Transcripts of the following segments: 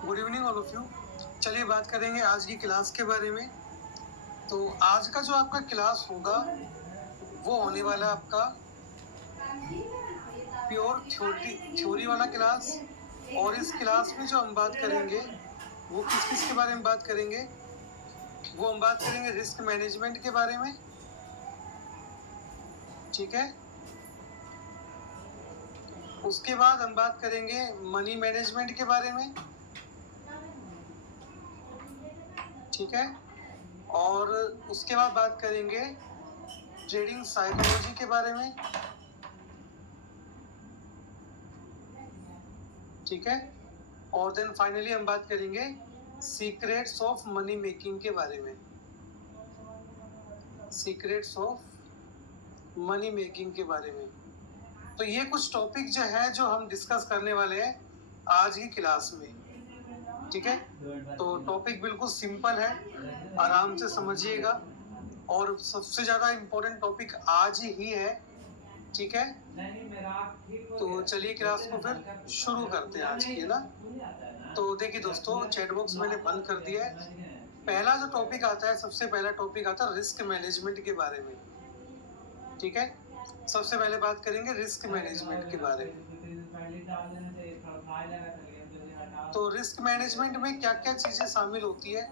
Good evening all of you. चलिए बात करेंगे आज की क्लास के बारे में। तो आज का जो आपका क्लास होगा वो होने वाला है आपका प्योर थ्योरी वाला क्लास। और इस क्लास में जो हम बात करेंगे वो किस किस के बारे में बात करेंगे, वो हम बात करेंगे रिस्क मैनेजमेंट के बारे में। ठीक है, उसके बाद हम बात करेंगे मनी मैनेजमेंट के बारे में। ठीक है, और उसके बाद बात करेंगे ट्रेडिंग साइकोलॉजी के बारे में। ठीक है, और देन फाइनली हम बात करेंगे सीक्रेट्स ऑफ मनी मेकिंग के बारे में। सीक्रेट्स ऑफ मनी मेकिंग के बारे में। तो ये कुछ टॉपिक जो है जो हम डिस्कस करने वाले हैं आज की क्लास में। ठीक है, तो टॉपिक बिल्कुल सिंपल है, आराम से समझिएगा। और सबसे ज़्यादा इम्पोर्टेंट टॉपिक आज ही है। ठीक है, तो चलिए क्लास को फिर शुरू करते हैं आज की, है ना। तो देखिए दोस्तों, चैट बॉक्स मैंने बंद कर दिया है। पहला जो टॉपिक आता है, सबसे पहला टॉपिक आता है रिस्क मैनेजमेंट के बारे में। ठीक है, सबसे पहले बात करेंगे रिस्क मैनेजमेंट के बारे में। तो रिस्क मैनेजमेंट में क्या क्या चीजें शामिल होती है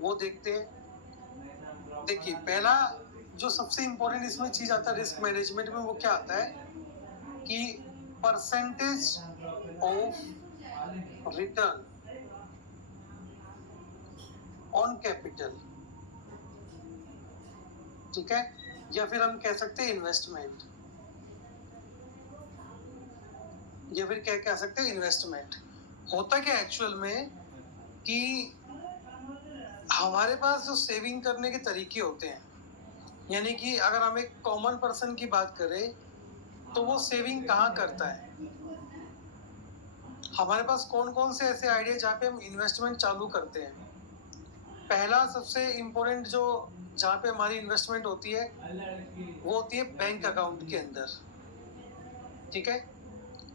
वो देखते हैं। देखिए, पहला जो सबसे इंपॉर्टेंट इसमें चीज आता है रिस्क मैनेजमेंट में, वो क्या आता है कि percentage of return on capital. ठीक है, या फिर हम कह सकते हैं इन्वेस्टमेंट, या फिर क्या कह सकते हैं इन्वेस्टमेंट। होता क्या एक्चुअल में कि हमारे पास जो सेविंग करने के तरीके होते हैं, यानी कि अगर हम एक कॉमन पर्सन की बात करें तो वो सेविंग कहाँ करता है। हमारे पास कौन कौन से ऐसे आइडिया जहाँ पे हम इन्वेस्टमेंट चालू करते हैं। पहला सबसे इम्पोर्टेंट जो जहाँ पे हमारी इन्वेस्टमेंट होती है वो होती है बैंक अकाउंट के अंदर। ठीक है,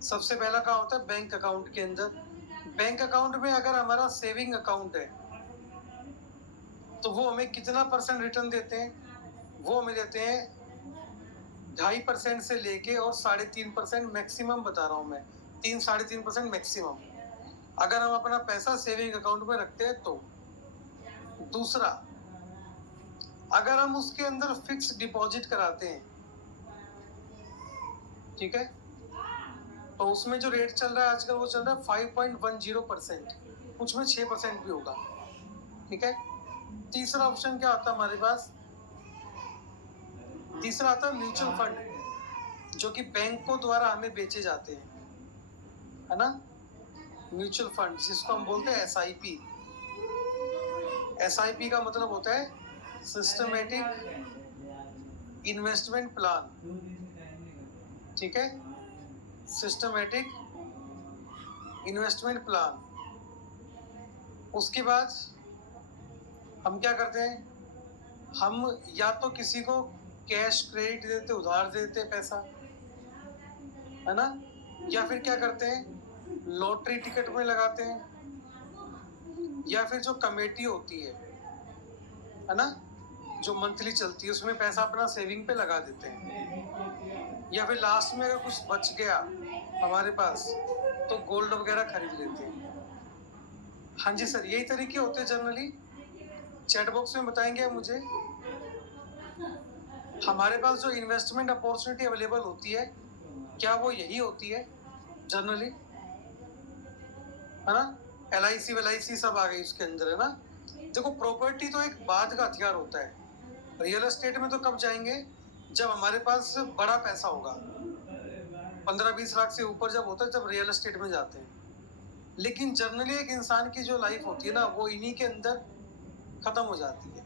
सबसे पहला क्या होता है बैंक अकाउंट के अंदर। बैंक अकाउंट में अगर हमारा सेविंग अकाउंट है तो वो हमें कितना परसेंट रिटर्न देते हैं, वो हमें देते हैं 2.5% से लेके और 3.5% मैक्सिमम बता रहा हूँ मैं, 3-3.5% मैक्सिमम, अगर हम अपना पैसा सेविंग अकाउंट में रखते हैं तो। दूसरा, अगर हम उसके अंदर फिक्स डिपॉजिट कराते हैं, ठीक है, तो उसमें जो रेट चल रहा है आजकल वो चल रहा है 5.10%, कुछ में 6% भी होगा। ठीक है, तीसरा ऑप्शन क्या आता है हमारे पास, तीसरा आता है म्यूचुअल फंड, जो कि बैंकों द्वारा हमें बेचे जाते हैं, है ना। म्यूचुअल फंड जिसको हम बोलते हैं एसआईपी। एसआईपी का मतलब होता है सिस्टमेटिक इन्वेस्टमेंट प्लान। ठीक है, सिस्टमेटिक इन्वेस्टमेंट प्लान। उसके बाद हम क्या करते हैं, हम या तो किसी को कैश क्रेडिट देते, उधार देते पैसा, है ना, या फिर क्या करते हैं लॉटरी टिकट में लगाते हैं, या फिर जो कमेटी होती है ना, जो मंथली चलती है उसमें पैसा अपना सेविंग पे लगा देते हैं, या फिर लास्ट में अगर कुछ बच गया हमारे पास तो गोल्ड वगैरह खरीद लेते हैं। हाँ जी सर, यही तरीके होते हैं जनरली। चैट बॉक्स में बताएंगे मुझे। हमारे पास जो इन्वेस्टमेंट अपॉर्चुनिटी अवेलेबल होती है क्या वो यही होती है जनरली, है ना। LIC WLIC सब आ गई उसके अंदर, है ना। देखो, प्रॉपर्टी तो एक बाद का हथियार होता है। रियल एस्टेट में तो कब जाएंगे जब हमारे पास बड़ा पैसा होगा, 15-20 लाख से ऊपर जब होता है जब रियल एस्टेट में जाते हैं। लेकिन जनरली एक इंसान की जो लाइफ होती है ना वो इन्हीं के अंदर खत्म हो जाती है।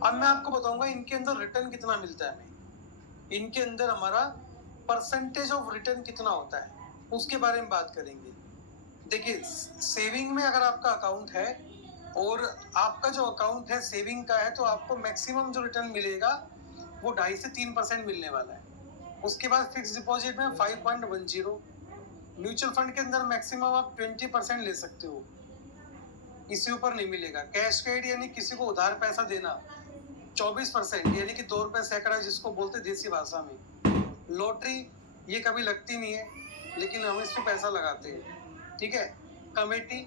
अब मैं आपको बताऊंगा इनके अंदर रिटर्न कितना मिलता है हमें, इनके अंदर हमारा परसेंटेज ऑफ रिटर्न कितना होता है उसके बारे में बात करेंगे। देखिए, सेविंग में अगर आपका अकाउंट है और आपका जो अकाउंट है सेविंग का है तो आपको मैक्सिमम जो रिटर्न मिलेगा वो 2.5 से 3% मिलने वाला है। उसके बाद फिक्स डिपॉजिट में 5.10, म्यूचुअल फंड के अंदर मैक्सिमम आप 20% ले सकते हो, इससे ऊपर नहीं मिलेगा। कैश क्रेडिट यानी किसी को उधार पैसा देना 24%, यानी कि 2 रुपये सैकड़ा जिसको बोलते देसी भाषा में। लॉटरी ये कभी लगती नहीं है, लेकिन हम इस पे पैसा लगाते हैं, ठीक है। कमेटी,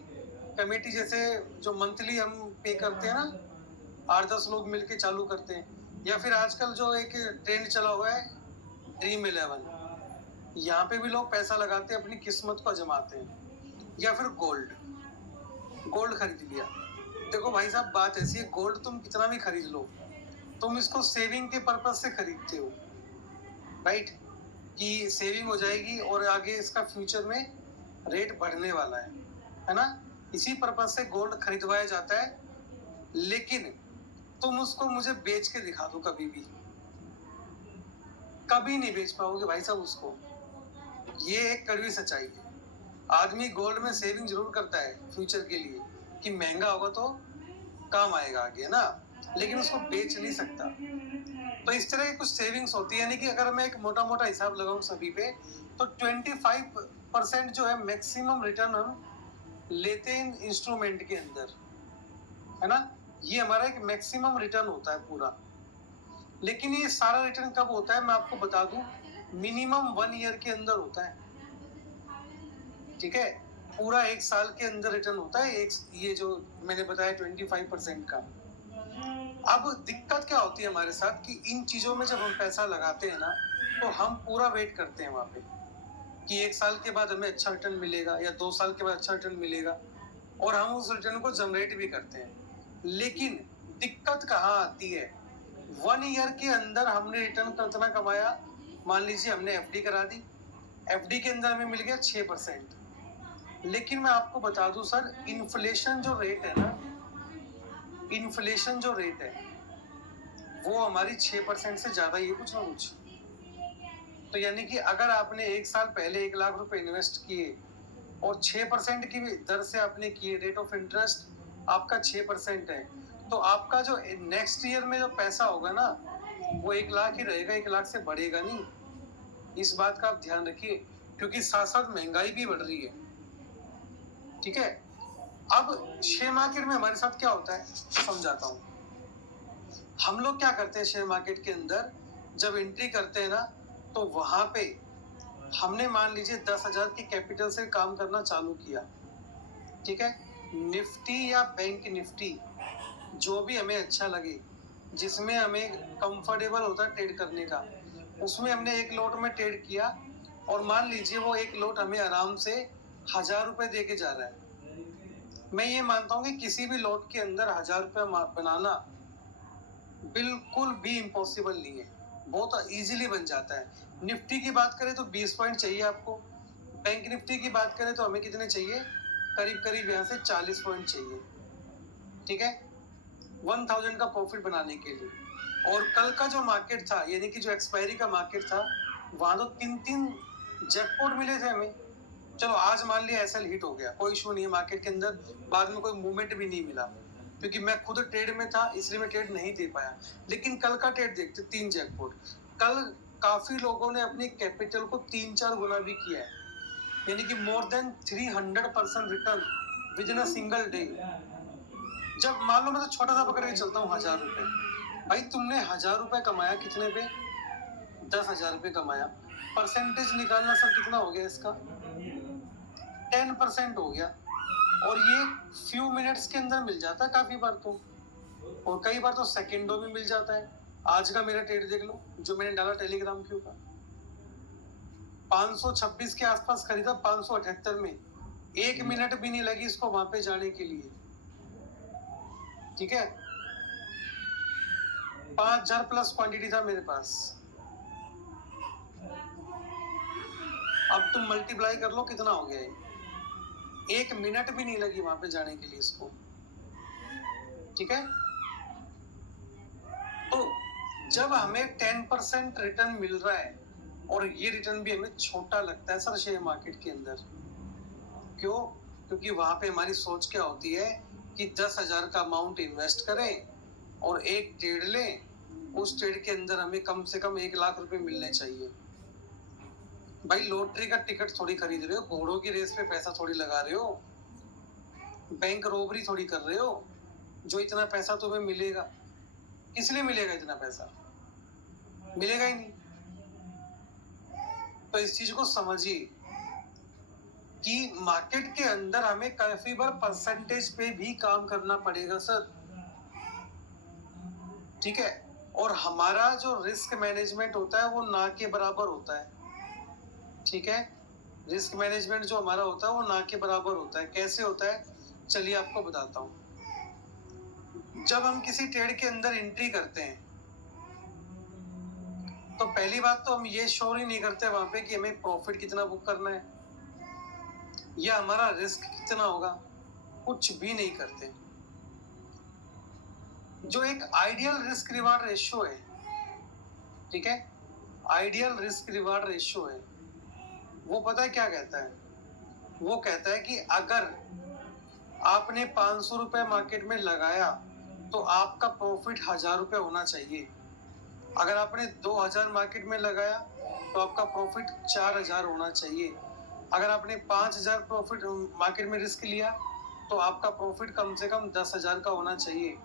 कमेटी जैसे जो मंथली हम पे करते हैं ना, 8-10 लोग मिलके चालू करते हैं। या फिर आजकल जो एक ट्रेंड चला हुआ है ड्रीम 11, यहाँ पे भी लोग पैसा लगाते हैं, अपनी किस्मत को आजमाते हैं। या फिर गोल्ड, गोल्ड खरीद लिया। देखो भाई साहब, बात ऐसी है, गोल्ड तुम कितना भी खरीद लो, तुम इसको सेविंग के पर्पज से खरीदते हो, राइट, कि सेविंग हो जाएगी और आगे इसका फ्यूचर में रेट बढ़ने वाला है ना। इसी पर्पज से गोल्ड खरीदवाया जाता है। लेकिन तुम उसको मुझे बेच के दिखा दो, कभी नहीं बेच पाओगे भाई साहब उसको। ये एक कड़वी सच्चाई है। आदमी गोल्ड में सेविंग जरूर करता है फ्यूचर के लिए, कि महंगा होगा तो काम आएगा आगे, ना, लेकिन उसको बेच नहीं सकता। तो इस तरह की कुछ सेविंग्स होती है, यानी कि अगर मैं एक मोटा मोटा हिसाब लगाऊं सभी पे, तो 25% जो है मैक्सिमम रिटर्न हम लेते हैं इंस्ट्रूमेंट के अंदर, है ना। ये हमारा एक मैक्सिमम रिटर्न होता है पूरा। लेकिन ये सारा रिटर्न कब होता है मैं आपको बता दूं, मिनिमम 1 ईयर के अंदर होता है, ठीक है। पूरा 1 साल के अंदर रिटर्न होता है, एक ये जो मैंने बताया 25% का। अब दिक्कत क्या होती है हमारे साथ, कि इन चीजों में जब हम पैसा लगाते हैं ना, तो हम पूरा वेट करते हैं वहां पे कि 1 साल के बाद हमें अच्छा रिटर्न मिलेगा या 2 साल के बाद अच्छा रिटर्न मिलेगा, और हम उस रिटर्न को जनरेट भी करते हैं। लेकिन दिक्कत कहाँ आती है, 1 ईयर के अंदर हमने रिटर्न कितना कमाया, मान लीजिए हमने एफडी करा दी, एफडी के अंदर हमें मिल गया 6%। लेकिन मैं आपको बता दूं सर, इन्फ्लेशन जो रेट है ना, इन्फ्लेशन जो रेट है वो हमारी 6% से ज्यादा ही है, कुछ ना कुछ। तो यानी कि अगर आपने 1 साल पहले 1 लाख रुपए इन्वेस्ट किए और 6% की दर से आपने किए, रेट ऑफ इंटरेस्ट आपका 6% है, तो आपका जो नेक्स्ट ईयर में जो पैसा होगा ना, वो 1 लाख ही रहेगा, 1 लाख से बढ़ेगा नहीं। इस बात का आप ध्यान रखिए, क्योंकि साथ साथ महंगाई भी बढ़ रही है, ठीक है। अब शेयर मार्केट में हमारे साथ क्या होता है समझाता हूँ। हम लोग क्या करते हैं शेयर मार्केट के अंदर, जब एंट्री करते हैं ना, तो वहां पे हमने मान लीजिए 10,000 की कैपिटल से काम करना चालू किया, ठीक है। निफ्टी या बैंक निफ्टी, जो भी हमें अच्छा लगे, जिसमें हमें कंफर्टेबल होता है ट्रेड करने का, उसमें हमने एक लोट में ट्रेड किया, और मान लीजिए वो एक लोट हमें आराम से 1,000 रुपए दे के जा रहा है। मैं ये मानता हूँ कि किसी भी लोट के अंदर 1,000 रुपए बनाना बिल्कुल भी इम्पॉसिबल नहीं है, बहुत इजीली बन जाता है। निफ्टी की बात करें तो 20 पॉइंट चाहिए आपको, बैंक निफ्टी की बात करें तो हमें कितने चाहिए, करीब करीब यहाँ से 40 पॉइंट चाहिए, ठीक है, 1000 का प्रॉफिट बनाने के लिए। और कल का जो मार्केट था, यानी कि जो एक्सपायरी का मार्केट था, वहां तो 3 जैकपॉट मिले थे हमें। चलो आज मान लिया एसएल हिट हो गया, कोई इशू नहीं है मार्केट के अंदर, बाद में कोई मूवमेंट भी नहीं मिला, क्योंकि मैं खुद ट्रेड में था इसलिए मैं ट्रेड नहीं दे पाया। लेकिन कल का ट्रेड देखते, 3 जैकपॉट। कल काफी लोगों ने अपनी कैपिटल को 3-4 गुना भी किया है, यानी कि more than 300% return with in a single day. जब मान लो मैं तो छोटा सा पकड़ के चलता हूँ 1,000 रुपए, भाई तुमने 1,000 रुपए कमाया कितने पे, 10,000 रुपए कमाया, परसेंटेज निकालना सर कितना हो गया इसका, 10% हो गया। और ये फ्यू मिनट्स के अंदर मिल जाता है काफी बार तो, और कई बार तो सेकेंडों में मिल जाता है। आज का मेरा ट्रेड देख लो जो मैंने डाला टेलीग्राम के ऊपर, 526 के आसपास खरीदा, 578 में, 1 मिनट भी नहीं लगी इसको वहां पे जाने के लिए, ठीक है। 5,000 प्लस क्वांटिटी था मेरे पास। अब तुम मल्टीप्लाई कर लो कितना हो गया है, 1 मिनट भी नहीं लगी वहां पे जाने के लिए इसको, ठीक है। तो जब हमें 10% रिटर्न मिल रहा है, और ये रिटर्न भी हमें छोटा लगता है सर शेयर मार्केट के अंदर, क्यों, क्योंकि वहां पे हमारी सोच क्या होती है कि 10,000 का अमाउंट इन्वेस्ट करें और एक ट्रेड लें, उस ट्रेड के अंदर हमें कम से कम 1 लाख रुपए मिलने चाहिए। भाई लॉटरी का टिकट थोड़ी खरीद रहे हो, घोड़ों की रेस पे पैसा थोड़ी लगा रहे हो। बैंक रोबरी थोड़ी कर रहे हो जो इतना पैसा तुम्हें मिलेगा। किस लिए मिलेगा इतना पैसा? मिलेगा ही नहीं। तो इस चीज को समझिए कि मार्केट के अंदर हमें काफी बार परसेंटेज पे भी काम करना पड़ेगा सर, ठीक है। और हमारा जो रिस्क मैनेजमेंट होता है वो ना के बराबर होता है, ठीक है। रिस्क मैनेजमेंट जो हमारा होता है वो ना के बराबर होता है। कैसे होता है, चलिए आपको बताता हूँ। जब हम किसी ट्रेड के अंदर एंट्री करते हैं तो पहली बात तो हम ये श्योर ही नहीं करते वहां पे कि हमें प्रॉफिट कितना बुक करना है या हमारा रिस्क कितना होगा, कुछ भी नहीं करते। जो एक आइडियल रिस्क रिवार्ड रेशियो है, ठीक है, आइडियल रिस्क रिवार्ड रेशियो है, वो पता है क्या कहता है? वो कहता है कि अगर आपने 500 रुपए मार्केट में लगाया तो आपका प्रॉफिट 1000 रुपए होना चाहिए। अगर आपने 2000 मार्केट में लगाया तो आपका प्रॉफिट 4000 होना चाहिए। अगर आपने 5000 प्रॉफिट मार्केट में रिस्क लिया तो आपका प्रॉफिट कम से कम 10,000 का होना चाहिए।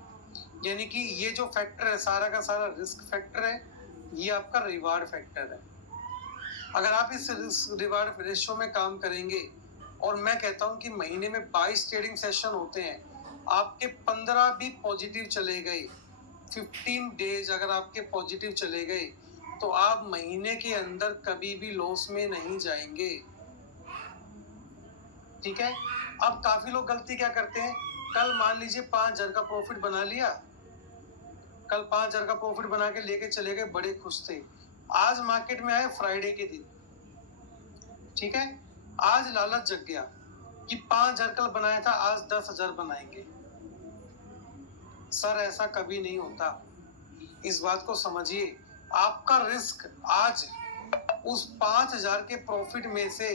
यानी कि ये जो फैक्टर है सारा का सारा रिस्क फैक्टर है, ये आपका रिवार्ड फैक्टर है। अगर आप इस रिस्क रिवार्ड रेशियो में काम करेंगे, और मैं कहता हूं कि महीने में 22 ट्रेडिंग सेशन होते हैं, आपके 15 भी पॉजिटिव चले गए, 15 डेज अगर आपके पॉजिटिव चले गए तो आप महीने के अंदर कभी भी लॉस में नहीं जाएंगे, ठीक है। अब काफी लोग गलती क्या करते हैं, कल मान लीजिए 5000 का प्रॉफिट बना लिया, कल 5000 का प्रॉफिट बना के लेके चले गए, बड़े खुश थे। आज मार्केट में आए फ्राइडे के दिन, ठीक है, आज लालच जग गया कि 5000 कल बनाया था, आज 10,000 बनाएंगे। सर ऐसा कभी नहीं होता, इस बात को समझिए। आपका रिस्क आज उस 5000 के प्रॉफिट में से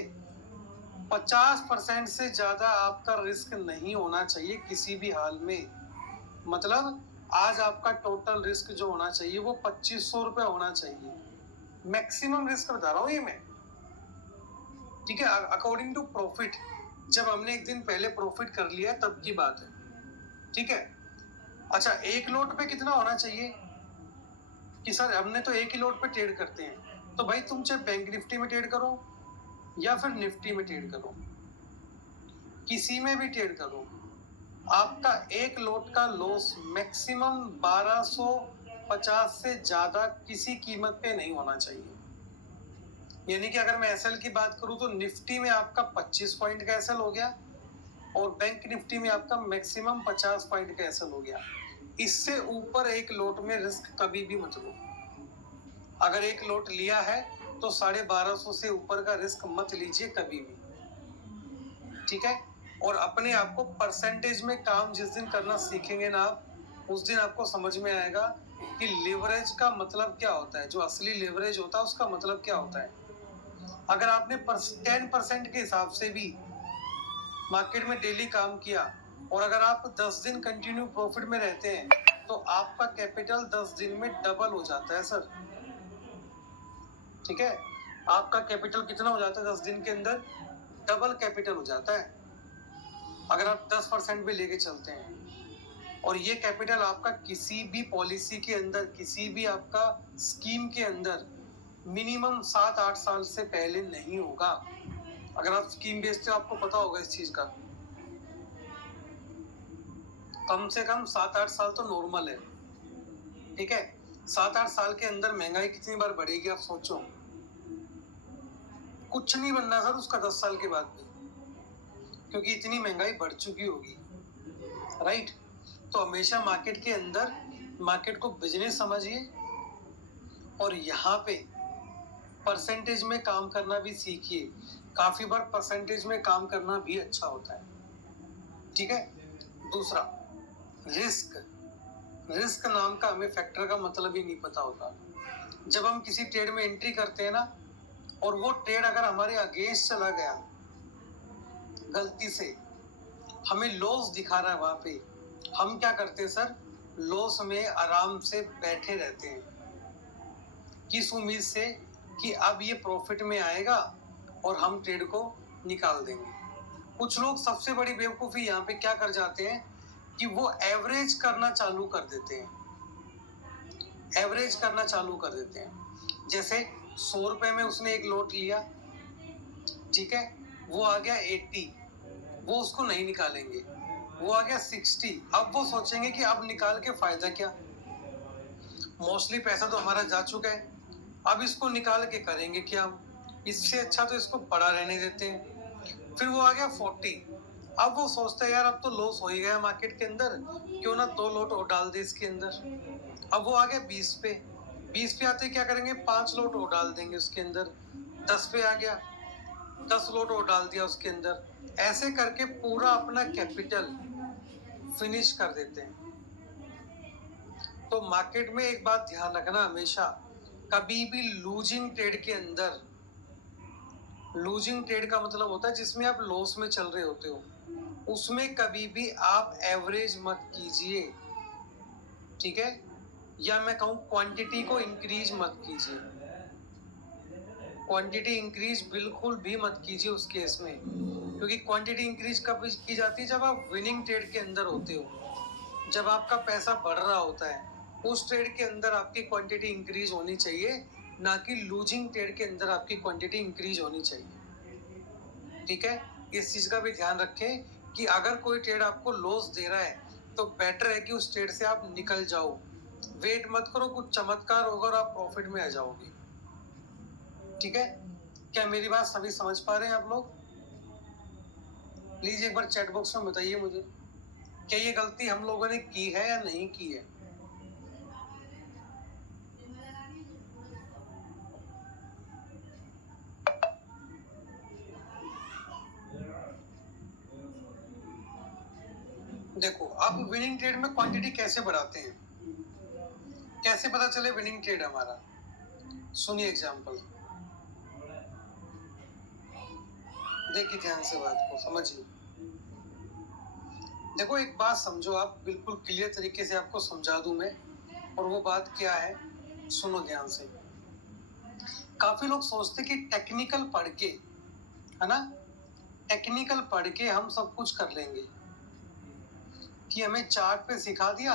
50% से ज्यादा आपका रिस्क नहीं होना चाहिए किसी भी हाल में। मतलब आज आपका टोटल रिस्क जो होना चाहिए वो 2500 रुपए होना चाहिए, मैक्सिमम रिस्क बता रहा हूँ ये मैं, ठीक है, अकॉर्डिंग टू प्रॉफिट। जब हमने एक दिन पहले प्रॉफिट कर लिया तब की बात है, ठीक है। अच्छा, एक लोट पे कितना होना चाहिए कि सर हमने तो एक ही लोट पे ट्रेड करते हैं, तो भाई तुम चाहे बैंक निफ्टी में ट्रेड करो या फिर निफ्टी में ट्रेड करो, किसी में भी ट्रेड करो, आपका एक लोट का लॉस मैक्सिमम 1250 से ज्यादा किसी कीमत पे नहीं होना चाहिए। यानी कि अगर मैं एसएल की बात करूं तो निफ्टी में आपका 25 पॉइंट का एसएल हो गया और बैंक निफ्टी में आपका मैक्सिमम 50 पॉइंट का एसएल हो गया। इससे ऊपर एक लोट में रिस्क कभी भी मत लो। अगर एक लोट लिया है तो 1250 से ऊपर का रिस्क मत लीजिए कभी भी, ठीक है। और अपने आप को परसेंटेज में काम जिस दिन करना सीखेंगे ना आप, उस दिन आपको समझ में आएगा कि लेवरेज का मतलब क्या होता है, जो असली लेवरेज होता है उसका मतलब क्या होता है। अगर आपने 10% के हिसाब से भी मार्केट में डेली काम किया और अगर आप 10 दिन कंटिन्यू प्रॉफिट में रहते हैं तो आपका कैपिटल 10 दिन में डबल हो जाता है सर, ठीक है। आपका कैपिटल कितना हो जाता है 10 दिन के अंदर? डबल कैपिटल हो जाता है अगर आप 10% पे लेके चलते हैं। और ये कैपिटल आपका किसी भी पॉलिसी के अंदर, किसी भी आपका स्कीम के अंदर मिनिमम 7-8 साल से पहले नहीं होगा। अगर आप स्कीम बेचते हो आपको पता होगा इस चीज का, कम से कम 7-8 साल तो नॉर्मल है, ठीक है। 7-8 साल के अंदर महंगाई कितनी बार बढ़ेगी आप सोचो, कुछ नहीं बनना सर उसका 10 साल के बाद भी, क्योंकि इतनी महंगाई बढ़ चुकी होगी, राइट। तो हमेशा मार्केट के अंदर मार्केट को बिजनेस समझिए और यहाँ पे परसेंटेज में काम करना भी सीखिए। काफी बार परसेंटेज में काम करना भी अच्छा होता है, ठीक है। दूसरा, रिस्क। रिस्क नाम का हमें फैक्टर का मतलब ही नहीं पता होता। जब हम किसी ट्रेड में एंट्री करते हैं ना और वो ट्रेड अगर हमारे अगेंस्ट चला गया गलती से, हमें लॉस दिखा रहा है वहां पे, हम क्या करते हैं सर, लॉस में आराम से बैठे रहते हैं, किस उम्मीद से कि अब ये प्रॉफिट में आएगा और हम ट्रेड को निकाल देंगे। कुछ लोग सबसे बड़ी बेवकूफ़ी यहाँ पे क्या कर जाते हैं कि वो एवरेज करना चालू कर देते हैं, एवरेज करना चालू कर देते हैं। जैसे 100 रुपए में उसने एक लोट लिया, ठीक है, वो आ गया 80, वो उसको नहीं निकालेंगे, वो आ गया 60, अब वो सोचेंगे कि अब निकाल के फायदा क्या, मोस्टली पैसा तो हमारा जा चुका है, अब इसको निकाल के करेंगे क्या, इससे अच्छा तो इसको पड़ा रहने देते हैं। फिर वो आ गया 40, अब वो सोचता है यार अब तो लॉस हो ही गया मार्केट के अंदर, क्यों ना 2 लोट और डाल दे इसके अंदर। अब वो आ गया 20 पे, 20 पे आते क्या करेंगे, 5 लोट और डाल देंगे उसके अंदर। 10 पे आ गया, 10 लोट और डाल दिया उसके अंदर। ऐसे करके पूरा अपना कैपिटल फिनिश कर देते हैं। तो मार्केट में एक बात ध्यान रखना हमेशा, कभी भी लूजिंग ट्रेड के अंदर, लूजिंग ट्रेड का मतलब होता है जिसमें आप लॉस में चल रहे होते हो, उसमें कभी भी आप एवरेज मत कीजिए, ठीक है, या मैं कहूँ क्वांटिटी को इंक्रीज मत कीजिए, क्वांटिटी इंक्रीज बिल्कुल भी मत कीजिए उस केस में, क्योंकि क्वांटिटी इंक्रीज कब की जाती है, जब आप विनिंग ट्रेड के अंदर होते हो, जब आपका पैसा बढ़ रहा होता है, उस ट्रेड के अंदर आपकी क्वांटिटी इंक्रीज होनी चाहिए, ना कि लूजिंग ट्रेड के अंदर आपकी क्वांटिटी इंक्रीज होनी चाहिए, ठीक है। इस चीज का भी ध्यान रखें कि अगर कोई ट्रेड आपको लॉस दे रहा है तो बेटर है कि उस ट्रेड से आप निकल जाओ, वेट मत करो, कुछ चमत्कार होगा और आप प्रॉफिट में आ जाओगे, ठीक है। क्या मेरी बात सभी समझ पा रहे हैं आप लोग? प्लीज एक बार चैट बॉक्स में बताइए मुझे, क्या ये गलती हम लोगों ने की है या नहीं की है? देखो, आप विनिंग ट्रेड में क्वांटिटी कैसे बढ़ाते हैं, कैसे पता चले विनिंग ट्रेड हमारा? सुनिए एग्जांपल, देखिए ध्यान से बात को समझिए। देखो एक बात समझो, आप बिल्कुल क्लियर तरीके से आपको समझा दूं मैं, और वो बात क्या है, सुनो ध्यान से। काफी लोग सोचते कि टेक्निकल पढ़ के, है ना, टेक्निकल पढ़ के हम सब कुछ कर लेंगे, कि हमें चार्ट पे सिखा दिया,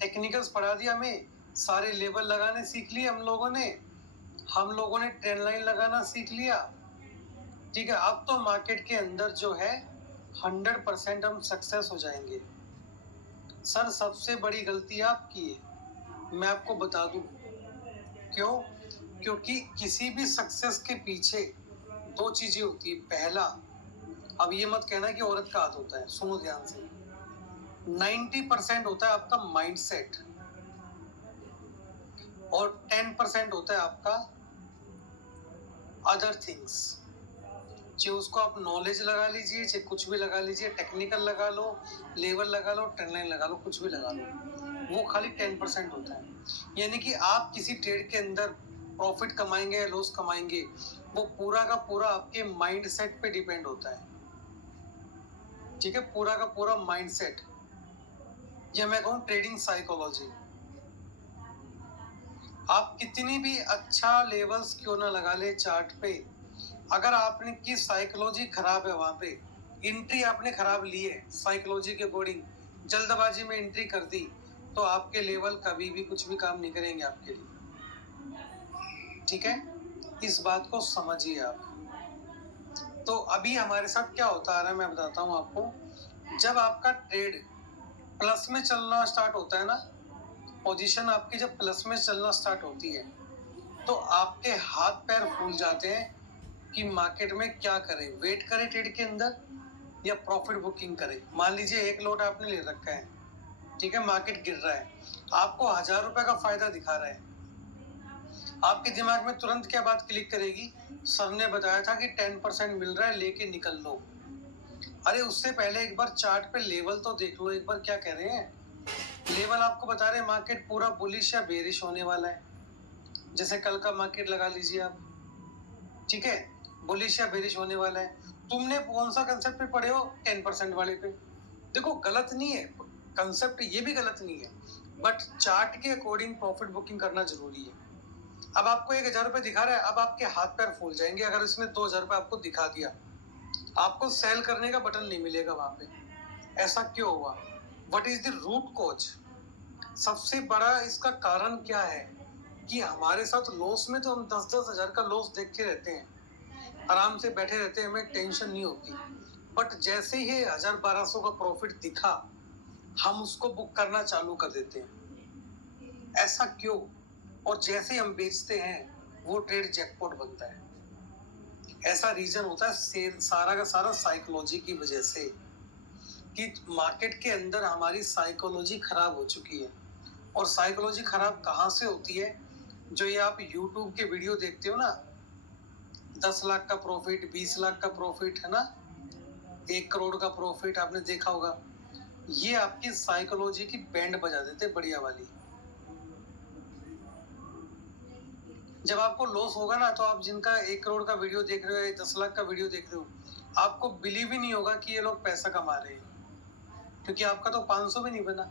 टेक्निकल्स पढ़ा दिया, हमें सारे लेवल लगाने सीख लिए हम लोगों ने ट्रेंड लाइन लगाना सीख लिया, ठीक है, अब तो मार्केट के अंदर जो है 100% हम सक्सेस हो जाएंगे। सर सबसे बड़ी गलती आपकी है, मैं आपको बता दूं क्यों, क्योंकि किसी भी सक्सेस के पीछे 2 चीजें होती है। पहला, अब ये मत कहना कि औरत का हाथ होता है, सुनो ध्यान से, 90% होता है आपका माइंडसेट और 10% होता है आपका अदर थिंग्स। चाहे उसको आप नॉलेज लगा लीजिए, चाहे कुछ भी लगा लीजिए, टेक्निकल लगा लो, लेवल लगा लो, ट्रेंड लाइन लगा लो, कुछ भी लगा लो, वो खाली 10% होता है। यानी कि आप किसी ट्रेड के अंदर प्रॉफिट कमाएंगे या लॉस कमाएंगे, वो पूरा का पूरा आपके माइंड सेट पे डिपेंड होता है, ठीक है, पूरा का पूरा माइंड सेट, या मैं कहूँ ट्रेडिंग साइकोलॉजी। आप कितनी भी अच्छा लेवल्स क्यों ना लगा ले चार्ट पे, अगर आपने की साइकोलॉजी खराब है, वहां पे एंट्री आपने खराब ली है साइकोलॉजी के अकॉर्डिंग, जल्दबाजी में एंट्री कर दी, तो आपके लेवल कभी भी कुछ भी काम नहीं करेंगे आपके लिए, ठीक है, इस बात को समझिए आप। तो अभी हमारे साथ क्या होता आ रहा है मैं बताता हूँ आपको, जब आपका ट्रेड प्लस में चलना स्टार्ट होता है ना, पोजीशन आपकी जब प्लस में चलना स्टार्ट होती है, तो आपके हाथ पैर फूल जाते हैं कि मार्केट में क्या करें, वेट करें ट्रेड के अंदर या प्रॉफिट बुकिंग करें। मान लीजिए एक लोट आपने ले रखा है, ठीक है, मार्केट गिर रहा है, आपको 1000 रुपए का फायदा दिखा रहा है, आपके दिमाग में तुरंत क्या बात क्लिक करेगी, सर ने बताया था कि 10% मिल रहा है, लेके निकल लो। अरे उससे पहले एक बार चार्ट पे लेवल तो देख लो, एक बार क्या कह रहे हैं, लेवल आपको बता रहे हैं मार्केट पूरा बुलिश या बेरिश होने वाला है। जैसे कल का मार्केट लगा लीजिए आप, ठीक है, बुलिश या बेरिश होने वाला है, तुमने कौन सा कंसेप्ट पे पढ़े हो, 10% वाले पे। देखो गलत नहीं है कंसेप्ट, ये भी गलत नहीं है, बट चार्ट के अकॉर्डिंग प्रॉफिट बुकिंग करना जरूरी है। अब आपको 1000 रुपए दिखा रहा है, अब आपके हाथ पैर फूल जाएंगे अगर इसने 2000 रुपए आपको दिखा दिया, आपको सेल करने का बटन नहीं मिलेगा वहां पे। ऐसा क्यों हुआ? What is the root cause? सबसे बड़ा इसका कारण क्या है कि हमारे साथ लॉस में तो हम 10-10 हज़ार का लॉस देखते रहते हैं, आराम से बैठे रहते हैं, हमें टेंशन नहीं होती। बट जैसे ही 1000-1200 का प्रॉफिट दिखा, हम उसको बुक करना चालू कर देते हैं। ऐसा क्यों? और जैसे हम बेचते हैं वो ट्रेड जैकपॉट बनता है। ऐसा रीजन होता है सारा का सारा साइकोलॉजी की वजह से, कि मार्केट के अंदर हमारी साइकोलॉजी खराब हो चुकी है। और साइकोलॉजी खराब कहाँ से होती है? जो ये आप यूट्यूब के वीडियो देखते हो ना, 10 लाख का प्रॉफिट, 20 लाख का प्रॉफिट, है ना, 1 करोड़ का प्रॉफिट, आपने देखा होगा। ये आपकी साइकोलॉजी की बैंड बजा देते बढ़िया वाली। जब आपको लॉस होगा ना, तो आप जिनका 1 करोड़ का वीडियो देख रहे हो या 10 लाख का वीडियो देख रहे हो, आपको बिलीव ही नहीं होगा कि ये लोग पैसा कमा रहे हैं, क्योंकि आपका तो 500 भी नहीं बना,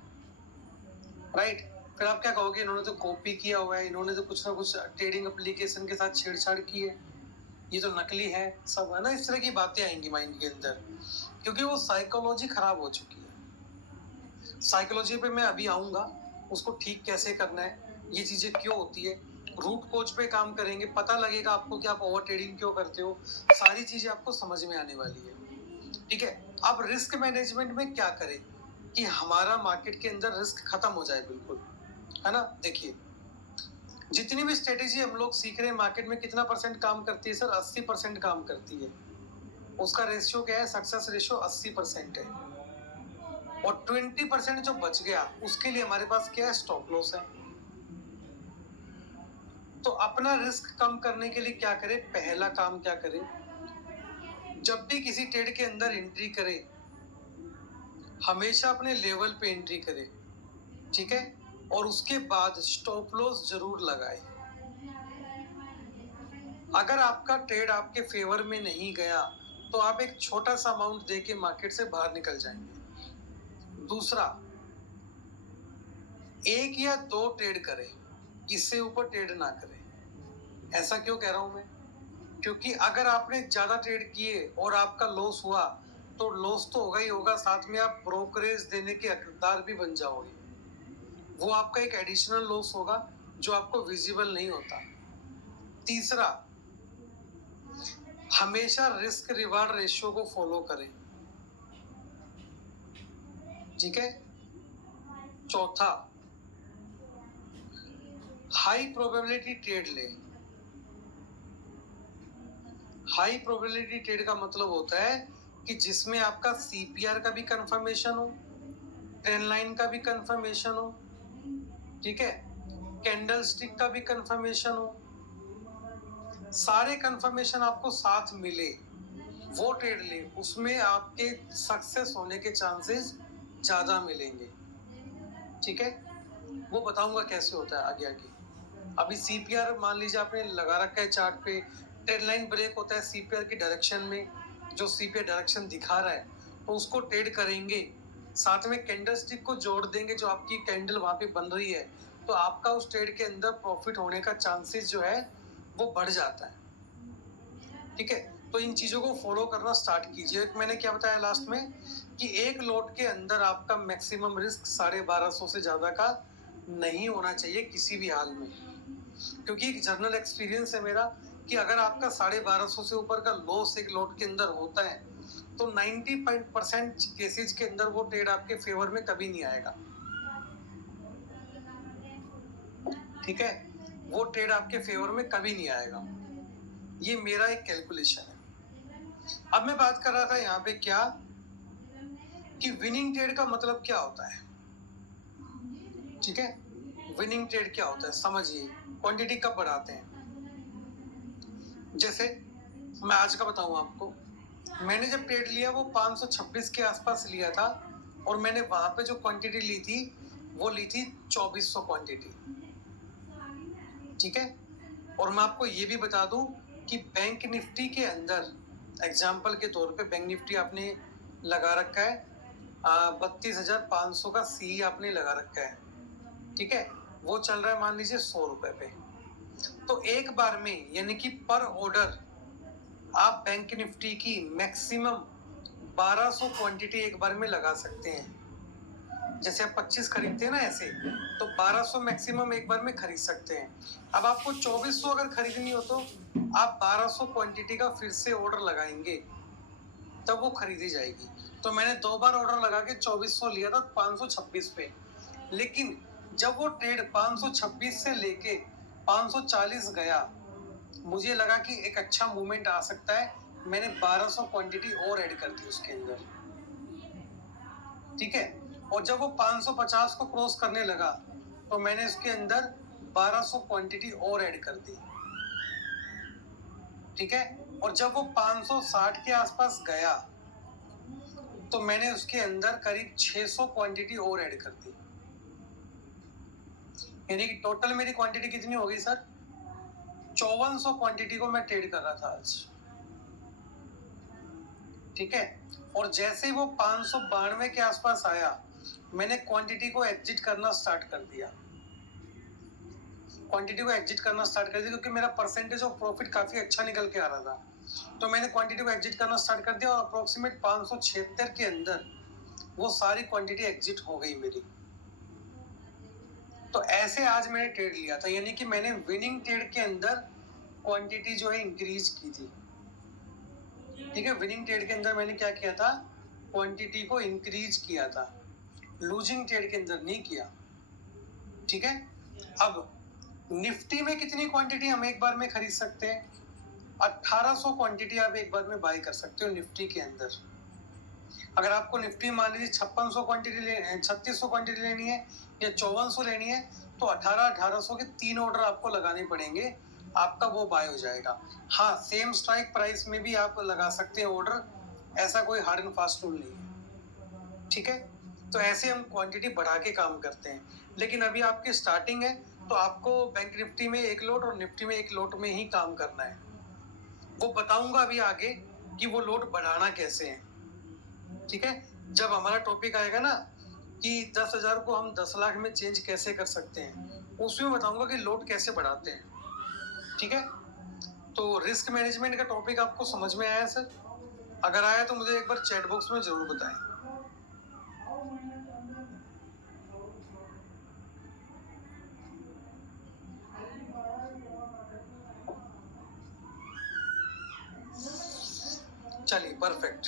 राइट? फिर आप क्या कहोगे? इन्होंने तो कॉपी किया हुआ है, इन्होंने तो कुछ ना कुछ ट्रेडिंग एप्लीकेशन के साथ छेड़छाड़ की है, ये तो नकली है सब, है ना? इस तरह की बातें आएंगी माइंड के अंदर, क्योंकि वो साइकोलॉजी खराब हो चुकी है। साइकोलॉजी पे मैं अभी आऊंगा, उसको ठीक कैसे करना है, ये चीजें क्यों होती है, रूट कोच पे काम करेंगे, पता लगेगा आपको कि आप ओवर ट्रेडिंग क्यों करते हो, सारी चीजें आपको समझ में आने वाली है। ठीक है, अब रिस्क मैनेजमेंट में क्या करें कि हमारा मार्केट के अंदर रिस्क खत्म हो जाए बिल्कुल, है ना? देखिए, जितनी भी स्ट्रेटेजी हम लोग सीख रहे हैं मार्केट में, कितना परसेंट काम करती है सर? 80% काम करती है। उसका रेशियो क्या है? सक्सेस रेशियो 80% है। और 20% जो बच गया, उसके लिए हमारे पास क्या है? स्टॉप लॉस है। तो अपना रिस्क कम करने के लिए क्या करें? पहला काम क्या करें? जब भी किसी ट्रेड के अंदर एंट्री करें, हमेशा अपने लेवल पे एंट्री करें, ठीक है? और उसके बाद स्टॉप लॉस जरूर लगाए। अगर आपका ट्रेड आपके फेवर में नहीं गया, तो आप एक छोटा सा अमाउंट देके मार्केट से बाहर निकल जाएंगे। दूसरा, 1 या 2 ट्रेड करें, इससे ऊपर ट्रेड ना करें। ऐसा क्यों कह रहा हूं मैं? क्योंकि अगर आपने ज्यादा ट्रेड किए और आपका लॉस हुआ, तो लॉस तो होगा ही होगा, साथ में आप ब्रोकरेज देने के हकदार भी बन जाओगे। वो आपका एक एडिशनल लॉस होगा जो आपको विजिबल नहीं होता। तीसरा, हमेशा रिस्क रिवार्ड रेशियो को फॉलो करें, ठीक है? चौथा, हाई प्रोबेबिलिटी ट्रेड ले। हाई प्रोबेबिलिटी ट्रेड का मतलब होता है कि जिसमें आपका सीपीआर का भी कंफर्मेशन हो, ट्रेंड लाइन का भी कंफर्मेशन हो, ठीक है, कैंडल स्टिक का भी कंफर्मेशन हो, सारे कंफर्मेशन आपको साथ मिले, वो ट्रेड ले। उसमें आपके सक्सेस होने के चांसेस ज्यादा मिलेंगे, ठीक है? वो बताऊंगा कैसे होता है आगे आगे। अभी सीपीआर मान लीजिए आपने लगा रखा है चार्ट पे, ट्रेंड लाइन ब्रेक होता है सीपीआर की डायरेक्शन में, जो सीपीआर डायरेक्शन दिखा रहा है, तो उसको ट्रेड करेंगे, साथ में कैंडल स्टिक को जोड़ देंगे, जो आपकी कैंडल वहां पे बन रही है, तो आपका उस ट्रेड के अंदर प्रॉफिट होने का चांसेस जो है वो बढ़ जाता है, ठीक है? तो इन चीजों को फॉलो करना स्टार्ट कीजिए। मैंने क्या बताया लास्ट में कि एक लॉट के अंदर आपका मैक्सिमम रिस्क 1250 से ज्यादा का नहीं होना चाहिए किसी भी हाल में, क्योंकि एक जर्नल एक्सपीरियंस है मेरा कि अगर आपका 1250 से ऊपर का लॉस एक लॉट के अंदर होता है, तो 90% केसेज के अंदर वो ट्रेड आपके फेवर में कभी नहीं आएगा, ठीक है? वो ट्रेड आपके फेवर में कभी नहीं आएगा। ये मेरा एक कैलकुलेशन है। अब मैं बात कर रहा था यहाँ पे क्या, कि विनिंग ट्रेड का मतलब क्या होता है, ठीक है? विनिंग ट्रेड क्या होता है समझिए। क्वांटिटी कब बढ़ाते हैं? जैसे मैं आज का बताऊं आपको, मैंने जब ट्रेड लिया वो 526 के आसपास लिया था, और मैंने वहां पे जो क्वांटिटी ली थी वो ली थी 2400 क्वांटिटी, ठीक है? और मैं आपको ये भी बता दूं कि बैंक निफ्टी के अंदर, एग्जाम्पल के तौर पे, बैंक निफ्टी आपने लगा रखा है 32,500 का सी आपने लगा रखा है, ठीक है? वो चल रहा है मान लीजिए 100 रुपए पे। तो एक बार में, यानी कि पर ऑर्डर आप बैंक निफ्टी की मैक्सिमम 1200 क्वांटिटी एक बार में लगा सकते हैं। जैसे आप 25 खरीदते हैं ना, ऐसे तो 1200 मैक्सिमम एक बार में खरीद सकते हैं। अब आपको 2400 अगर खरीदनी हो तो आप 1200 क्वांटिटी का फिर से ऑर्डर लगाएंगे, तब वो खरीदी जाएगी। तो मैंने 2 बार ऑर्डर लगा के 2400 लिया था 526 पे, लेकिन जब वो ट्रेड 526 से लेके 540 गया, मुझे लगा कि एक अच्छा मूवमेंट आ सकता है, मैंने 1200 क्वांटिटी और ऐड कर दी उसके अंदर, ठीक है। और जब वो 550 को क्रॉस करने लगा तो मैंने उसके अंदर 1200 क्वांटिटी और ऐड कर दी, ठीक है। और जब वो 560 के आसपास गया तो मैंने उसके अंदर करीब 600 क्वांटिटी और ऐड कर दी, यानी कि टोटल मेरी क्वांटिटी कितनी हो गई सर? 5400 क्वांटिटी को मैं ट्रेड कर रहा था आज, ठीक है। और जैसे ही वो 592 के आसपास आया, मैंने क्वांटिटी को एग्जिट करना स्टार्ट कर दिया, क्योंकि मेरा परसेंटेज ऑफ प्रॉफिट काफी अच्छा निकल के आ रहा था। तो मैंने क्वांटिटी को एग्जिट करना स्टार्ट कर दिया और अप्रोक्सीमेट 576 के अंदर वो सारी क्वांटिटी एग्जिट हो गई मेरी। तो ऐसे आज मैंने ट्रेड लिया था, यानी कि मैंने विनिंग ट्रेड के अंदर क्वांटिटी जो है इंक्रीज की थी, ठीक है। विनिंग ट्रेड के अंदर मैंने क्या किया था? क्वांटिटी को इंक्रीज किया था, लूजिंग ट्रेड के अंदर नहीं किया, ठीक है। अब निफ्टी में कितनी क्वांटिटी हम एक बार में खरीद सकते हैं? 1800 क्वांटिटी आप एक बार में बाय कर सकते हो निफ्टी के अंदर। अगर आपको निफ्टी मान लीजिए 5600 क्वांटिटी 3600 क्वांटिटी लेनी है या 5400 लेनी है, तो 1800 के 3 ऑर्डर आपको लगाने पड़ेंगे, आपका वो बाय हो जाएगा। हाँ, सेम स्ट्राइक प्राइस में भी आप लगा सकते हैं ऑर्डर, ऐसा कोई हार्ड एंड फास्ट रूल नहीं है, ठीक है। तो ऐसे हम क्वांटिटी बढ़ा के काम करते हैं, लेकिन अभी आपकी स्टार्टिंग है तो आपको बैंक निफ्टी में एक लोट और निफ्टी में एक लोट में ही काम करना है। वो बताऊंगा अभी आगे कि वो लोट बढ़ाना कैसे है, ठीक है। जब हमारा टॉपिक आएगा ना कि 10,000 को हम 10 लाख में चेंज कैसे कर सकते हैं, उसमें बताऊंगा कि लोट कैसे बढ़ाते हैं, ठीक है। तो रिस्क मैनेजमेंट का टॉपिक आपको समझ में आया सर? अगर आया तो मुझे एक बार चैट बॉक्स में जरूर बताएं। चलिए, परफेक्ट।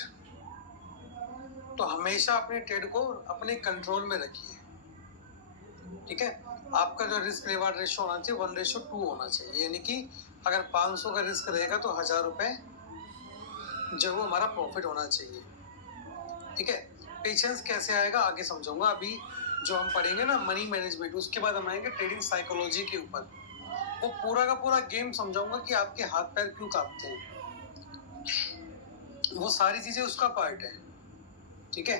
तो हमेशा अपने ट्रेड को अपने कंट्रोल में रखिए, ठीक है। आपका जो रिस्क रिवार्ड रेशियो होना चाहिए 1:2 होना चाहिए, यानी कि अगर 500 का रिस्क रहेगा तो 1000 रुपए जो वो हमारा प्रॉफिट होना चाहिए, ठीक है। पेशेंस कैसे आएगा आगे समझाऊंगा। अभी जो हम पढ़ेंगे ना मनी मैनेजमेंट, उसके बाद हम आएंगे ट्रेडिंग साइकोलॉजी के ऊपर। वो पूरा का पूरा गेम समझाऊंगा कि आपके हाथ पैर क्यों कांपते हैं, वो सारी चीजें उसका पार्ट है, ठीक है।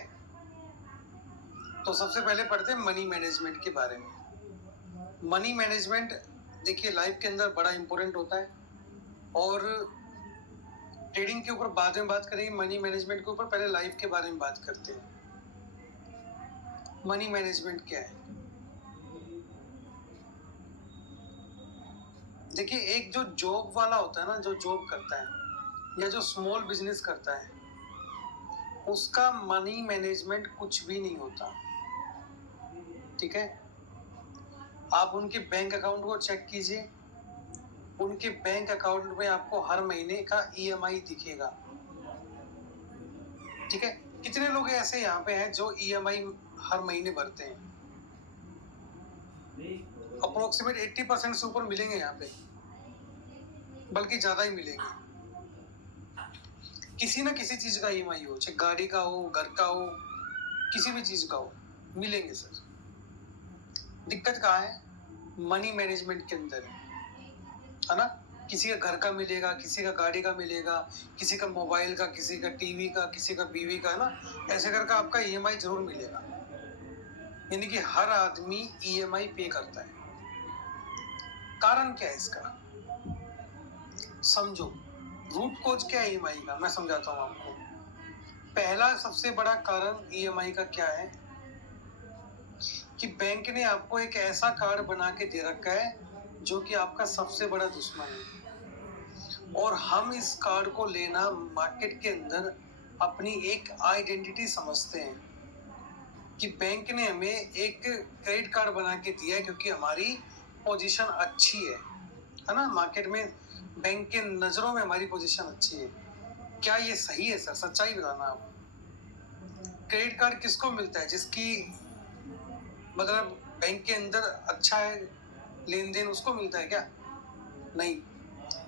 तो सबसे पहले पढ़ते हैं मनी मैनेजमेंट के बारे में। मनी मैनेजमेंट देखिए लाइफ के अंदर बड़ा इंपॉर्टेंट होता है, और ट्रेडिंग के ऊपर बाद में बात करेंगे, मनी मैनेजमेंट के ऊपर पहले लाइफ के बारे में बात करते हैं। मनी मैनेजमेंट क्या है? देखिए, एक जो जॉब वाला होता है ना, जो जॉब करता है या जो स्मॉल बिजनेस करता है, उसका मनी मैनेजमेंट कुछ भी नहीं होता, ठीक है। आप उनके बैंक अकाउंट को चेक कीजिए, उनके बैंक अकाउंट में आपको हर महीने का ईएमआई दिखेगा, ठीक है। कितने लोग ऐसे यहाँ पे हैं जो ईएमआई हर महीने भरते हैं? अप्रोक्सीमेट 80% से ऊपर मिलेंगे यहाँ पे, बल्कि ज्यादा ही मिलेंगे। किसी ना किसी चीज का ईएमआई हो, चाहे गाड़ी का हो, घर का हो, किसी भी चीज का हो, मिलेंगे सर। दिक्कत कहाँ है? मनी मैनेजमेंट के अंदर है ना। किसी का घर का मिलेगा, किसी का गाड़ी का मिलेगा, किसी का मोबाइल का, किसी का टीवी का, किसी का बीवी का, है ना। ऐसे करके आपका ईएमआई जरूर मिलेगा, यानी कि हर आदमी ईएमआई पे करता है। कारण क्या है इसका? समझो, रूट कोज क्या है ईएमआई का, मैं समझाता हूँ आपको। पहला सबसे बड़ा कारण ईएमआई का क्या है कि बैंक ने आपको एक ऐसा कार्ड बना के दे रखा है जो कि आपका सबसे बड़ा दुश्मन है। और हम इस कार्ड को लेना मार्केट के अंदर अपनी एक आइडेंटिटी समझते हैं कि बैंक ने हमें एक क्रेडिट कार्ड बना के दिया है क्योंकि हमारी पोजीशन अच्छी है ना, मार्केट में बैंक के नज़रों में हमारी पोजीशन अच्छी है। क्या ये सही है सर? सच्चाई बताना आप। क्रेडिट कार्ड किसको मिलता है? जिसकी मतलब बैंक के अंदर अच्छा है लेन देन, उसको मिलता है क्या? नहीं।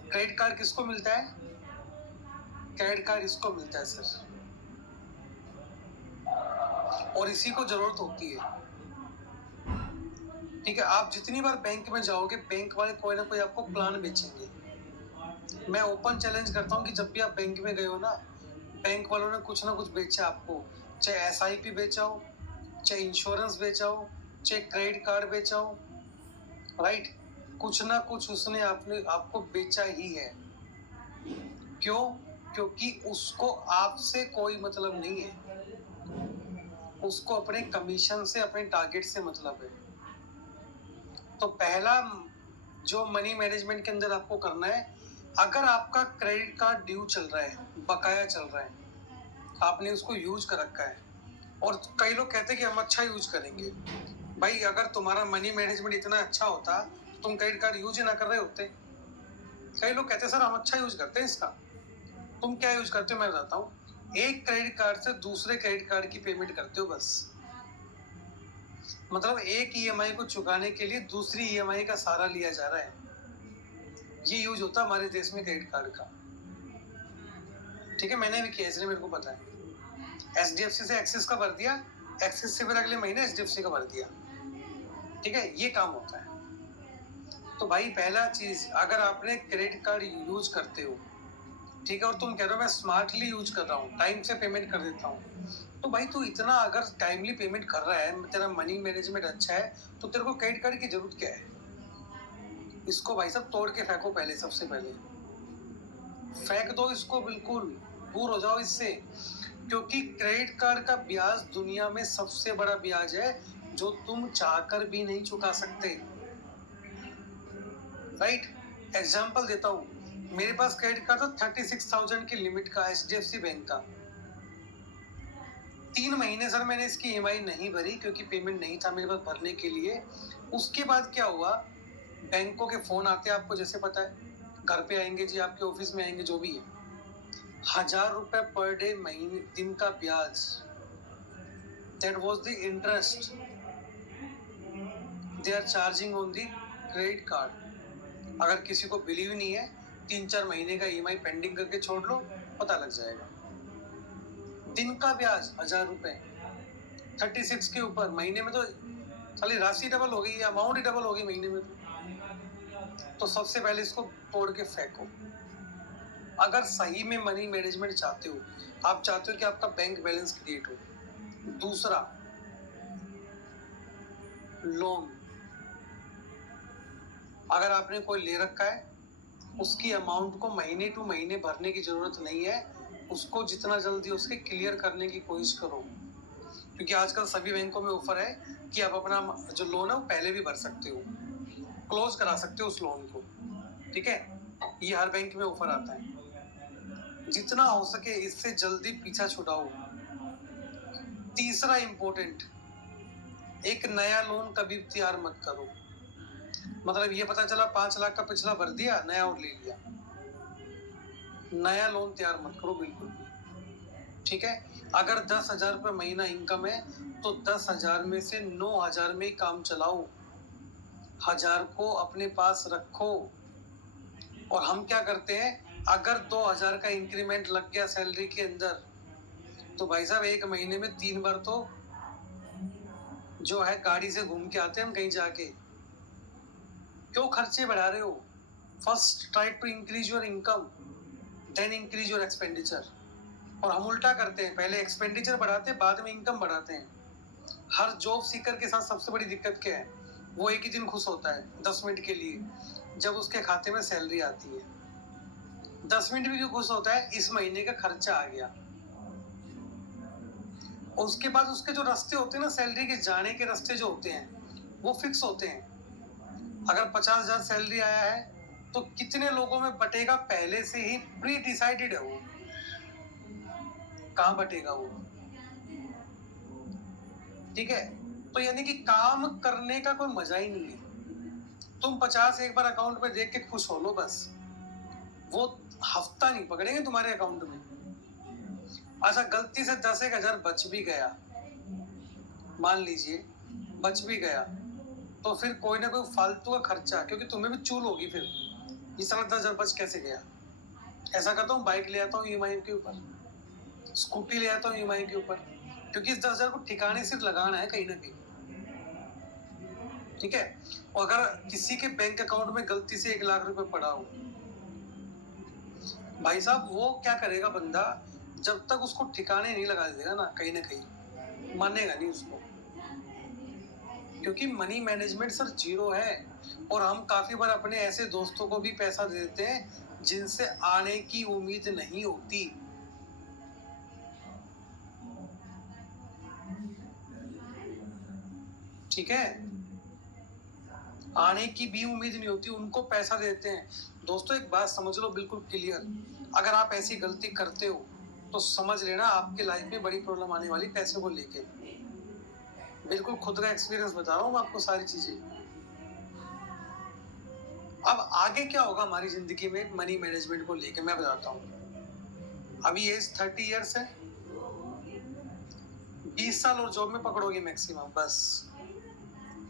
क्रेडिट कार्ड किसको मिलता है? क्रेडिट कार्ड इसको मिलता है सर, और इसी को जरूरत होती है। ठीक है, आप जितनी बार बैंक में जाओगे बैंक वाले कोई ना कोई आपको प्लान बेचेंगे। मैं ओपन चैलेंज करता हूँ कि जब भी आप बैंक में गए हो ना, बैंक वालों ने कुछ ना कुछ बेचा आपको, चाहे SIP बेचा हो, चाहे इंश्योरेंस बेचा हो, चाहे क्रेडिट कार्ड बेचा हो, राइट? कुछ ना कुछ उसने आपको बेचा ही है। क्यों? क्योंकि उसको आपसे कोई मतलब नहीं है, उसको अपने कमीशन से, अपने टारगेट से मतलब है। तो पहला जो मनी मैनेजमेंट के अंदर आपको करना है, अगर आपका क्रेडिट कार्ड ड्यू चल रहा है, बकाया चल रहा है, आपने उसको यूज कर रखा है, और कई लोग कहते हैं कि हम अच्छा यूज करेंगे। भाई अगर तुम्हारा मनी मैनेजमेंट इतना अच्छा होता तो तुम क्रेडिट कार्ड यूज ही ना कर रहे होते। कई लोग कहते हैं सर हम अच्छा यूज करते हैं इसका। तुम क्या यूज करते हो मैं बताता हूँ। एक क्रेडिट कार्ड से दूसरे क्रेडिट कार्ड की पेमेंट करते हो बस। मतलब एक EMI को चुकाने के लिए दूसरी EMI का सहारा लिया जा रहा है। ये यूज होता है हमारे देश में क्रेडिट कार्ड का। ठीक है, मैंने भी किया इसलिए मेरे को पता है। HDFC से एक्सिस का भर दिया, एक्सिस से फिर अगले महीने HDFC का भर दिया। ठीक है, ये काम होता है। तो भाई पहला चीज, अगर आपने क्रेडिट कार्ड यूज करते हो, ठीक है, और तुम कह रहे हो मैं स्मार्टली यूज कर रहा हूँ, टाइम से पेमेंट कर देता हूँ, तो भाई तू इतना अगर टाइमली पेमेंट कर रहा है, तेरा मनी मैनेजमेंट अच्छा है, तो तेरे को क्रेडिट कार्ड की जरूरत क्या है? इसको भाई साहब तोड़ के फेंको पहले, सबसे पहले फेंक दो इसको, बिल्कुल दूर हो जाओ इससे। क्योंकि क्रेडिट कार्ड का ब्याज दुनिया में सबसे बड़ा ब्याज है जो तुम चाहकर भी नहीं चुका सकते, राइट? एग्जाम्पल देता हूँ, मेरे पास क्रेडिट कार्ड था 36,000 की लिमिट का, HDFC बैंक का। 3 महीने सर मैंने इसकी EMI नहीं भरी क्योंकि पेमेंट नहीं था मेरे पास भरने के लिए। उसके बाद क्या हुआ, बैंकों के फोन आते हैं, आपको जैसे पता है, घर पे आएंगे जी, आपके ऑफिस में आएंगे, जो भी है, 1,000 रुपए पर डे, महीने दिन का ब्याज। That was the interest they are charging on the credit card. अगर किसी को बिलीव नहीं है, 3-4 महीने का EMI पेंडिंग करके छोड़ लो, पता लग जाएगा। दिन का ब्याज 1,000 रुपए 36 के ऊपर, महीने में तो खाली राशि डबल हो गई, अमाउंट ही डबल हो गई महीने में। तो सबसे पहले इसको तोड़ के फेंको। अगर सही में मनी मैनेजमेंट चाहते हो, आप चाहते हो कि आपका बैंक बैलेंस क्रिएट हो। दूसरा, लोन। अगर आपने कोई ले रखा है, उसकी अमाउंट को महीने टू महीने भरने की जरूरत नहीं है, उसको जितना जल्दी उसके क्लियर करने की कोशिश करो। क्योंकि आजकल सभी बैंकों में ऑफर है कि आप अपना जो लोन है वो पहले भी भर सकते हो, क्लोज करा सकते हो उस लोन को। ठीक है, ये हर बैंक में ऑफर आता है। जितना हो सके इससे जल्दी पीछा छुड़ाओ। तीसरा इंपॉर्टेंट, एक नया लोन कभी तैयार मत करो। मतलब ये पता चला 5 लाख का पिछला भर दिया, नया और ले लिया, नया लोन तैयार मत करो बिल्कुल भी। ठीक है, अगर 10,000 रुपये महीना इनकम है तो 10,000 में से 9,000 में काम चलाओ, 1,000 को अपने पास रखो। और हम क्या करते हैं, अगर 2,000 का इंक्रीमेंट लग गया सैलरी के अंदर, तो भाई साहब 1 महीने में 3 बार तो जो है गाड़ी से घूम के आते हैं हम कहीं जाके। क्यों खर्चे बढ़ा रहे हो? First try to increase your income, then increase your expenditure. और हम उल्टा करते हैं, पहले एक्सपेंडिचर बढ़ाते हैं, बाद में इनकम बढ़ाते हैं। हर जॉब सीकर के साथ सबसे बड़ी दिक्कत क्या है, वो एक ही दिन खुश होता है 10 मिनट के लिए, जब उसके खाते में सैलरी आती है। 10 मिनट भी क्यों खुश होता है, इस महीने का खर्चा आ गया। और उसके बाद उसके जो रास्ते होते हैं ना, सैलरी के जाने के रास्ते जो होते हैं वो फिक्स होते हैं। अगर 50,000 सैलरी आया है तो कितने लोगों में बटेगा पहले से ही प्री डिसाइडेड है वो, कहाँ बटेगा वो। ठीक है, तो यानी कि काम करने का कोई मजा ही नहीं है। तुम 50 एक बार अकाउंट में देख के खुश हो लो बस, वो हफ्ता नहीं पकड़ेंगे तुम्हारे अकाउंट में। अच्छा, गलती से 10,000 बच भी गया, मान लीजिए बच भी गया, तो फिर कोई ना कोई फालतू का खर्चा, क्योंकि तुम्हें भी चूल होगी फिर, ये साला 10,000 बच कैसे गया। ऐसा करता हूँ, बाइक ले आता हूँ ईएमआई के ऊपर, स्कूटी ले आता हूँ ईएमआई के ऊपर, क्योंकि इस 10,000 को ठिकाने से लगाना है कहीं ना कहीं। ठीक है, और अगर किसी के बैंक अकाउंट में गलती से 1 लाख रुपए पड़ा हो, भाई साहब वो क्या करेगा बंदा, जब तक उसको ठिकाने नहीं लगा देगा ना कहीं मानेगा नहीं उसको, क्योंकि मनी मैनेजमेंट सर जीरो है। और हम काफी बार अपने ऐसे दोस्तों को भी पैसा दे देते हैं जिनसे आने की उम्मीद नहीं होती। ठीक है, आने की भी उम्मीद नहीं होती, उनको पैसा देते हैं। दोस्तों एक बात समझ लो बिल्कुल क्लियर, अगर आप ऐसी गलती करते हो तो समझ लेना आपके लाइफ में बड़ी प्रॉब्लम आने वाली पैसे को लेके। बिल्कुल खुद का एक्सपीरियंस बता रहा हूँ आपको सारी चीजें। अब आगे क्या होगा हमारी जिंदगी में मनी मैनेजमेंट को लेके मैं बताता हूँ। अभी एज 30 ईयर्स है, 20 साल और जॉब में पकड़ोगे मैक्सिमम बस।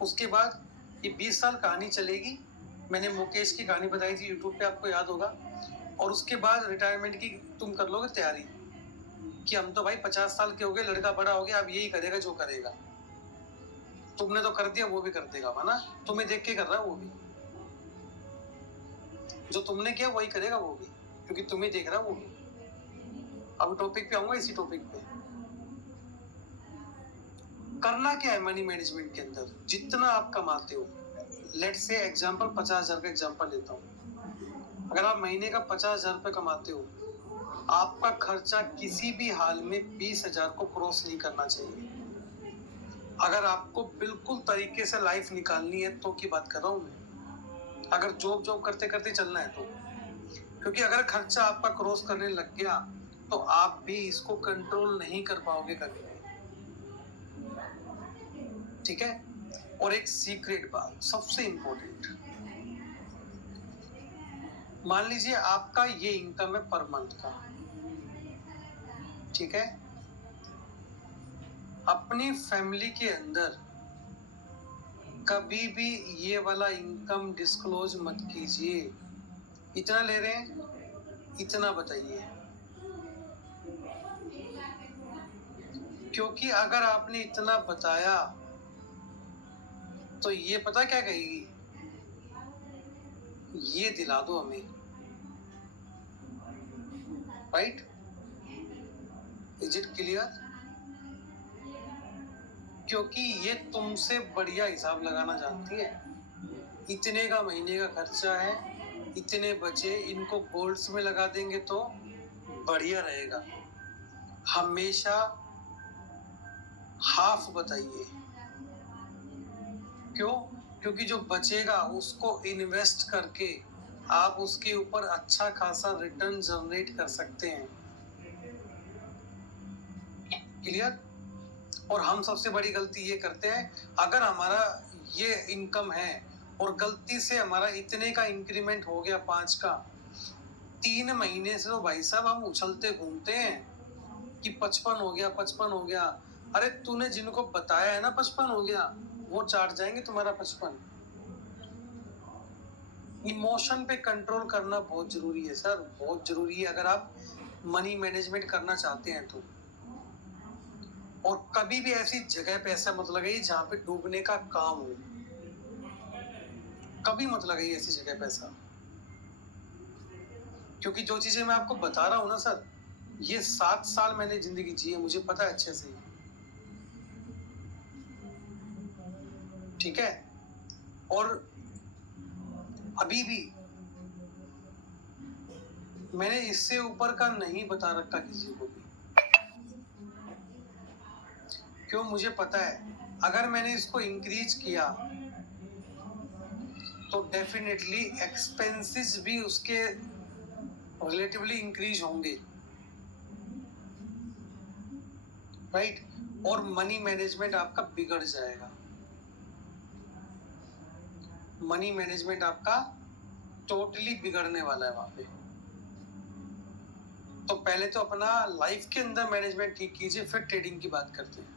उसके बाद ये 20 साल कहानी चलेगी। मैंने मुकेश की कहानी बताई थी यूट्यूब पे, आपको याद होगा। और उसके बाद रिटायरमेंट की तुम कर लोगे तैयारी कि हम तो भाई 50 साल के हो गए, लड़का बड़ा हो गया, अब यही करेगा जो करेगा। तुमने तो कर दिया, वो भी कर देगा, माना तुम्हें देख के कर रहा है वो भी, जो तुमने किया वही करेगा वो भी, क्योंकि तुम्हें देख रहा है वो भी। अब टॉपिक पे आऊंगा, इसी टॉपिक पे करना क्या है मनी मैनेजमेंट के अंदर। जितना आप कमाते हो, लेट से एग्जांपल 50,000 का एग्जांपल लेता हूँ। अगर आप महीने का 50,000 रुपये कमाते हो, आपका खर्चा किसी भी हाल में 20,000 को क्रॉस नहीं करना चाहिए। अगर आपको बिल्कुल तरीके से लाइफ निकालनी है तो की बात कर रहा हूँ मैं, अगर जॉब करते करते चलना है तो। क्योंकि अगर खर्चा आपका क्रॉस करने लग गया तो आप भी इसको कंट्रोल नहीं कर पाओगे कभी भी। ठीक है, और एक सीक्रेट बात सबसे इंपॉर्टेंट, मान लीजिए आपका ये इनकम है पर मंथ का, ठीक है, अपनी फैमिली के अंदर कभी भी ये वाला इनकम डिस्क्लोज मत कीजिए। इतना ले रहे हैं, इतना बताइए, क्योंकि अगर आपने इतना बताया तो ये पता क्या कहेगी, ये दिला दो हमें, राइट? Is it clear? क्योंकि ये तुमसे बढ़िया हिसाब लगाना जानती है। इतने का महीने का खर्चा है, इतने बचे, इनको गोल्ड्स में लगा देंगे तो बढ़िया रहेगा। हमेशा हाफ बताइए। क्यों? क्योंकि जो बचेगा उसको इन्वेस्ट करके आप उसके ऊपर अच्छा खासा रिटर्न जनरेट कर सकते हैं। क्लियर? और हम सबसे बड़ी गलती ये करते हैं, अगर हमारा ये इनकम है और गलती से हमारा इतने का इंक्रीमेंट हो गया 5 का, 3 महीने से तो भाई साहब हम उछलते घूमते हैं कि 55 हो गया, 55 हो गया। अरे तूने जिनको बताया है ना 55 हो गया, वो चाट जाएंगे तुम्हारा 55। इमोशन पे कंट्रोल करना बहुत जरूरी है सर, बहुत जरूरी है अगर आप मनी मैनेजमेंट करना चाहते हैं तो। और कभी भी ऐसी जगह पे ऐसा मत लगाइए जहां पे डूबने का काम हो, कभी मत लगाइए ऐसी जगह पैसा। क्योंकि जो चीजें मैं आपको बता रहा हूं ना सर, ये 7 साल मैंने जिंदगी जी है, मुझे पता है अच्छे से। ठीक है, और अभी भी मैंने इससे ऊपर का नहीं बता रखा किसी को भी। क्यों? मुझे पता है अगर मैंने इसको इंक्रीज किया तो डेफिनेटली एक्सपेंसेस भी उसके रिलेटिवली इंक्रीज होंगे, राइट? और मनी मैनेजमेंट आपका बिगड़ जाएगा, मनी मैनेजमेंट आपका टोटली बिगड़ने वाला है वहां पे। तो पहले तो अपना लाइफ के अंदर मैनेजमेंट ठीक कीजिए, फिर ट्रेडिंग की बात करते हैं,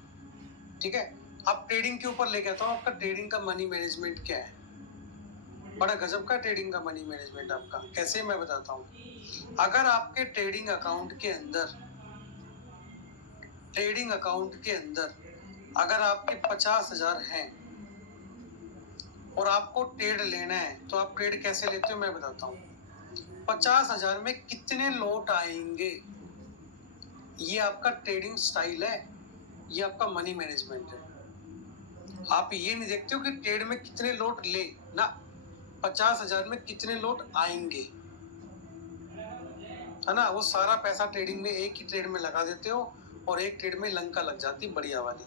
ठीक है? अब ट्रेडिंग के ऊपर लेके आता हूँ, आपका ट्रेडिंग का मनी मैनेजमेंट क्या है। बड़ा गजब का ट्रेडिंग का मनी मैनेजमेंट आपका, कैसे मैं बताता हूँ। अगर आपके ट्रेडिंग अकाउंट के अंदर अगर आपके 50,000 हैं और आपको ट्रेड लेना है, तो आप ट्रेड कैसे लेते हो मैं बताता हूँ। 50,000 में कितने लॉट आएंगे, ये आपका ट्रेडिंग स्टाइल है, ये आपका मनी मैनेजमेंट है। आप ये नहीं देखते हो कि ट्रेड में कितने लॉट ले ना, 50,000 में कितने लॉट आएंगे, है ना? वो सारा पैसा ट्रेडिंग में एक ही ट्रेड में लगा देते हो और एक ट्रेड में लंका लग जाती बढ़िया वाली।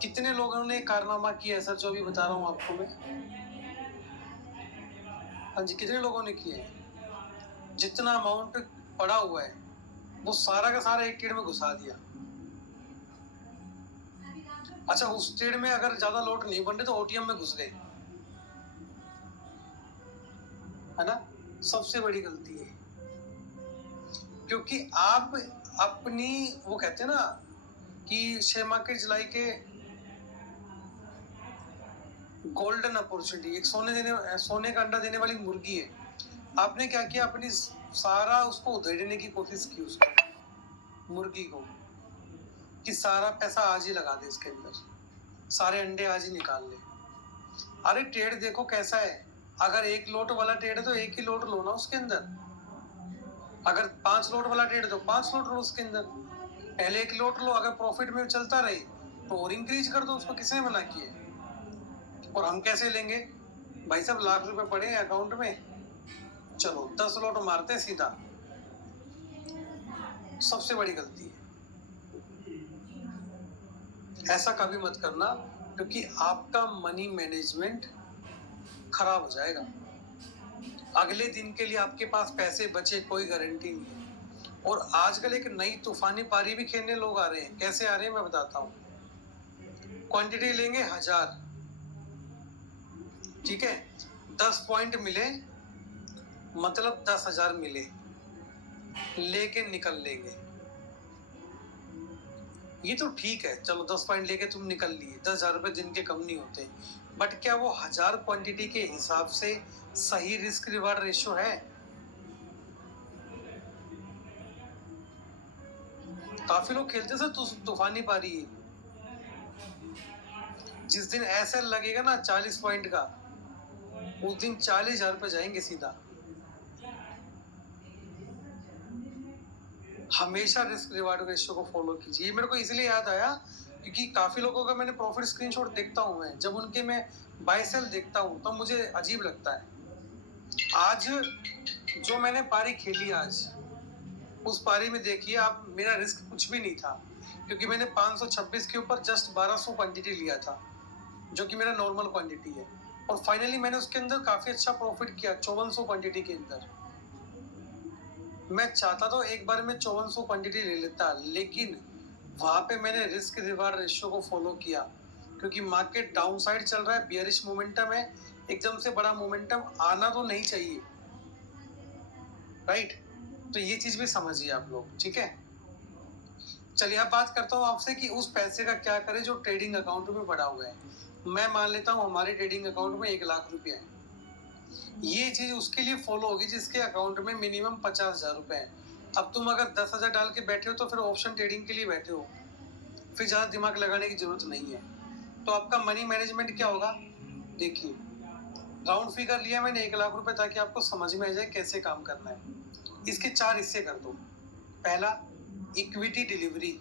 कितने लोगों ने कारनामा किया है सर, जो भी बता रहा हूँ आपको मैं? हाँ जी, कितने लोगों ने किए हैं? जितना अमाउंट पड़ा हुआ है वो सारा का सारा एक ट्रेड में घुसा दिया। अच्छा, उस ट्रेड में अगर ज्यादा लॉट नहीं बन रहे तो ओटीएम में घुस गए, है ना? सबसे बड़ी गलती है, क्योंकि आप अपनी, वो कहते हैं ना कि शेयर मार्केट जलाई के गोल्डन अपॉर्चुनिटी, एक सोने का अंडा देने वाली मुर्गी है। आपने क्या किया, अपनी सारा उसको उधेड़ने की कोशिश की, उसको मुर्गी को, कि सारा पैसा आज ही लगा दे इसके अंदर, सारे अंडे आज ही निकाल ले। अरे ट्रेड देखो कैसा है, अगर एक लोट वाला ट्रेड है तो एक ही लोट लो ना उसके अंदर, अगर 5 लोट वाला ट्रेड है तो 5 लोट लो उसके अंदर, पहले एक लोट लो, अगर प्रॉफिट में चलता रहे तो और इंक्रीज कर दो उसको, किसने मना किया? और हम कैसे लेंगे भाई साहब, लाख रुपए पड़े हैं अकाउंट में, चलो 10 लोट मारते सीधा। सबसे बड़ी गलती है, ऐसा कभी मत करना, क्योंकि आपका मनी मैनेजमेंट खराब हो जाएगा। अगले दिन के लिए आपके पास पैसे बचे कोई गारंटी नहीं है। और आजकल एक नई तूफानी पारी भी खेलने लोग आ रहे हैं, कैसे आ रहे हैं मैं बताता हूँ। क्वांटिटी लेंगे 1000, ठीक है, 10 पॉइंट मिले मतलब 10,000 मिले, लेके निकल लेंगे। ये तो ठीक है, चलो 10 पॉइंट लेके तुम निकल लिए, 10,000 रुपए दिन के कम नहीं होते, बट क्या वो 1000 क्वांटिटी के हिसाब से सही रिस्क रिवार्ड रेशियो है? काफी लोग खेलते सर तूफानी पारी है, जिस दिन ऐसा लगेगा ना 40 पॉइंट का, उस दिन 40,000 रुपए जाएंगे सीधा। हमेशा रिस्क रिवार्ड रेशियो को फॉलो कीजिए। मेरे को इसलिए याद आया क्योंकि काफी लोगों का मैंने प्रॉफिट स्क्रीनशॉट देखता हूँ, मैं जब उनके मैं बाय सेल देखता हूँ तब मुझे अजीब लगता है। आज जो मैंने पारी खेली, आज उस पारी में देखिए आप, मेरा रिस्क कुछ भी नहीं था, क्योंकि मैंने 526 के ऊपर जस्ट 1200 क्वांटिटी लिया था, जो कि मेरा नॉर्मल क्वांटिटी है, और फाइनली मैंने उसके अंदर काफी अच्छा प्रॉफिट किया 5400 क्वांटिटी के अंदर। मैं चाहता तो एक बार में 5400 क्वांटिटी ले लेता, लेकिन वहां पे मैंने रिस्क रिवार्ड रेशियो को फॉलो किया, क्योंकि मार्केट डाउन साइड चल रहा है, बियरिश मोमेंटम है, एकदम से बड़ा मोमेंटम आना तो नहीं चाहिए, राइट? तो ये चीज भी समझिए आप लोग, ठीक है? चलिए अब बात करता हूँ आपसे कि उस पैसे का क्या करें जो ट्रेडिंग अकाउंट में पड़ा हुआ है। मैं मान लेता हूँ हमारे ट्रेडिंग अकाउंट में 1 लाख रुपया है, ये चीज उसके लिए फॉलो होगी जिसके अकाउंट में मिनिमम 50,000 रुपए है। अब तुम अगर 10,000 डाल के बैठे हो तो फिर ऑप्शन ट्रेडिंग के लिए बैठे हो, फिर ज्यादा दिमाग लगाने की जरूरत नहीं है। तो आपका मनी मैनेजमेंट क्या होगा, देखिए, राउंड फिगर लिया मैंने 1 लाख रुपए, ताकि आपको समझ में आ जाए कैसे काम करना है। इसके 4 हिस्से कर दो। पहला, इक्विटी डिलीवरी,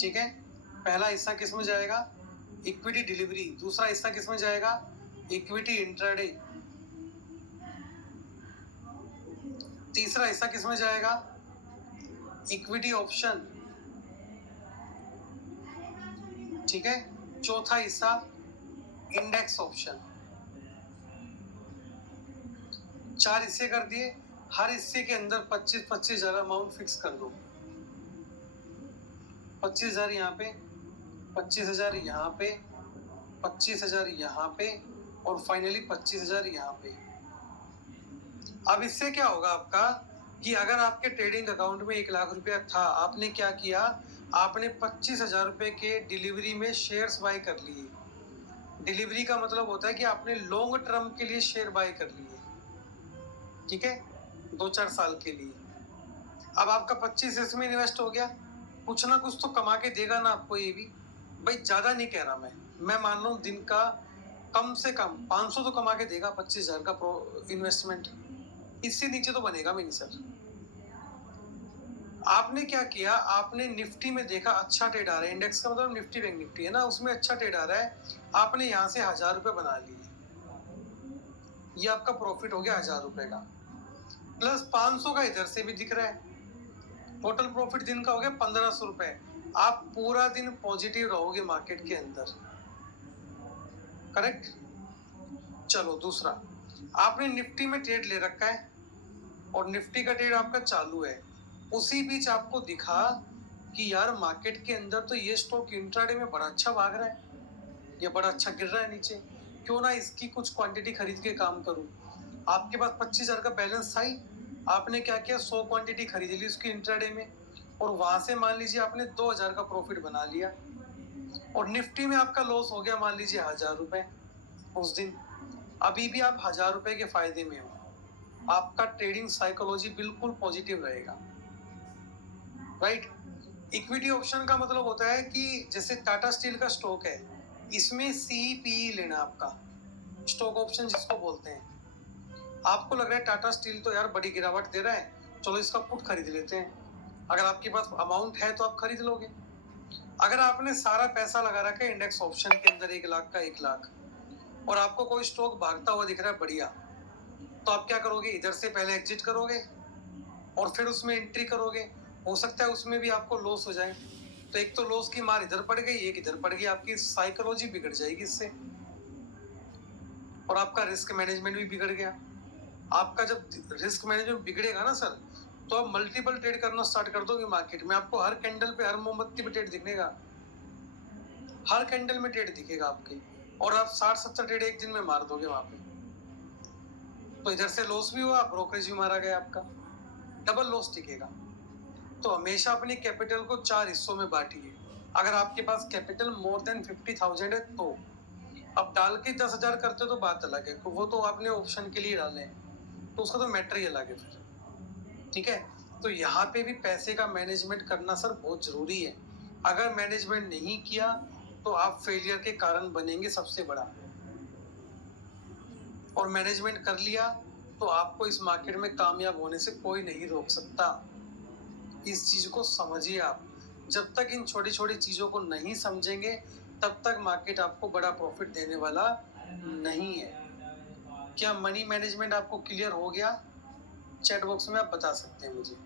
ठीक है, पहला हिस्सा किस में जाएगा, इक्विटी डिलीवरी। दूसरा हिस्सा किस में जाएगा, इक्विटी इंट्राडे। तीसरा हिस्सा किस में जाएगा, इक्विटी ऑप्शन, ठीक है। चौथा हिस्सा इंडेक्स ऑप्शन 4 हिस्से कर दिए, हर हिस्से के अंदर 25,000 अमाउंट फिक्स कर दो। 25,000 यहाँ पे, 25,000 यहाँ पे, 25,000 यहाँ पे और फाइनली 25,000 यहाँ पे। अब इससे क्या होगा आपका कि अगर आपके ट्रेडिंग अकाउंट में 1 लाख रुपया था, आपने क्या किया, आपने 25,000 रुपये के डिलीवरी में शेयर्स बाय कर लिए। डिलीवरी का मतलब होता है कि आपने लॉन्ग टर्म के लिए शेयर बाय कर लिए, ठीक है, 2-4 साल के लिए। अब आपका 25 इसमें इन्वेस्ट हो गया, कुछ ना कुछ तो कमा के देगा ना आपको ये भी। भाई ज्यादा नहीं कह रहा मैं मान लूँ दिन का कम से कम 500 तो कमा के देगा 25,000 का इन्वेस्टमेंट, इससे नीचे तो बनेगा भी नहीं सर। आपने क्या किया, आपने निफ्टी में देखा अच्छा ट्रेड आ रहा है, इंडेक्स का मतलब निफ्टी बैंक निफ्टी है ना, उसमें अच्छा ट्रेड आ रहा है, आपने यहाँ से 1,000 रुपये बना लिए, ये आपका प्रॉफिट हो गया 1,000 रुपये का, प्लस 500 का इधर से भी दिख रहा है, टोटल प्रॉफिट दिन का हो गया 1,500 रुपये। आप पूरा दिन पॉजिटिव रहोगे मार्केट के अंदर, करेक्ट। चलो दूसरा, आपने निफ्टी में ट्रेड ले रखा है और निफ्टी का ट्रेड आपका चालू है, उसी बीच आपको दिखा कि यार मार्केट के अंदर तो ये स्टॉक इंट्राडे में बड़ा अच्छा भाग रहा है, ये बड़ा अच्छा गिर रहा है नीचे, क्यों ना इसकी कुछ क्वांटिटी खरीद के काम करूं। आपके पास 25,000 का बैलेंस था ही, आपने क्या किया, 100 क्वांटिटी खरीद ली उसकी इंट्राडे में और वहां से मान लीजिए आपने 2,000 का प्रॉफिट बना लिया और निफ्टी में आपका लॉस हो गया मान लीजिए 1,000 रुपए उस दिन। अभी भी आप 1,000 रुपए के फायदे में हो, आपका ट्रेडिंग साइकोलॉजी बिल्कुल पॉजिटिव रहेगा, राइट। इक्विटी ऑप्शन का मतलब होता है कि जैसे टाटा स्टील का स्टॉक है, इसमें सीपीई लेना आपका, स्टॉक ऑप्शन जिसको बोलते हैं। आपको लग रहा है टाटा स्टील तो यार बड़ी गिरावट दे रहा है, चलो इसका पुट खरीद लेते हैं, अगर आपके पास अमाउंट है तो आप खरीद लोगे। अगर आपने सारा पैसा लगा रखा है इंडेक्स ऑप्शन के अंदर 1 लाख का 1 लाख, और आपको कोई स्टॉक भागता हुआ दिख रहा है बढ़िया, तो आप क्या करोगे, इधर से पहले एग्जिट करोगे और फिर उसमें एंट्री करोगे। हो सकता है उसमें भी आपको लॉस हो जाए, तो एक तो लॉस की मार इधर पड़ गई, एक इधर पड़ गई, आपकी साइकोलॉजी बिगड़ जाएगी इससे और आपका रिस्क मैनेजमेंट भी बिगड़ गया। आपका जब रिस्क मैनेजमेंट बिगड़ेगा ना सर, तो आप मल्टीपल ट्रेड करना स्टार्ट कर दोगे मार्केट में, आपको हर कैंडल पे, हर मोमबत्ती पे ट्रेड दिखेगा, हर कैंडल में ट्रेड दिखेगा आपके, और आप 60-70 ट्रेड एक दिन में मार दोगे वहां पे। तो इधर से लॉस भी हुआ, ब्रोकरेज भी मारा गया आपका, डबल लॉस टिकेगा। तो हमेशा अपनी कैपिटल को 4 हिस्सों में बांटिए। अगर आपके पास कैपिटल मोर देन 50,000 है तो, अब डाल के 10,000 करते तो बात अलग है, तो वो तो आपने ऑप्शन के लिए डाले हैं, तो उसका तो मैटर ही अलग है फिर, ठीक है। तो यहाँ पे भी पैसे का मैनेजमेंट करना सर बहुत जरूरी है, अगर मैनेजमेंट नहीं किया तो आप फेलियर के कारण बनेंगे सबसे बड़ा, और मैनेजमेंट कर लिया तो आपको इस मार्केट में कामयाब होने से कोई नहीं रोक सकता। इस चीज को समझिए आप, जब तक इन छोटी छोटी चीजों को नहीं समझेंगे तब तक मार्केट आपको बड़ा प्रॉफिट देने वाला नहीं है। क्या मनी मैनेजमेंट आपको क्लियर हो गया? चैट बॉक्स में आप बता सकते हैं मुझे।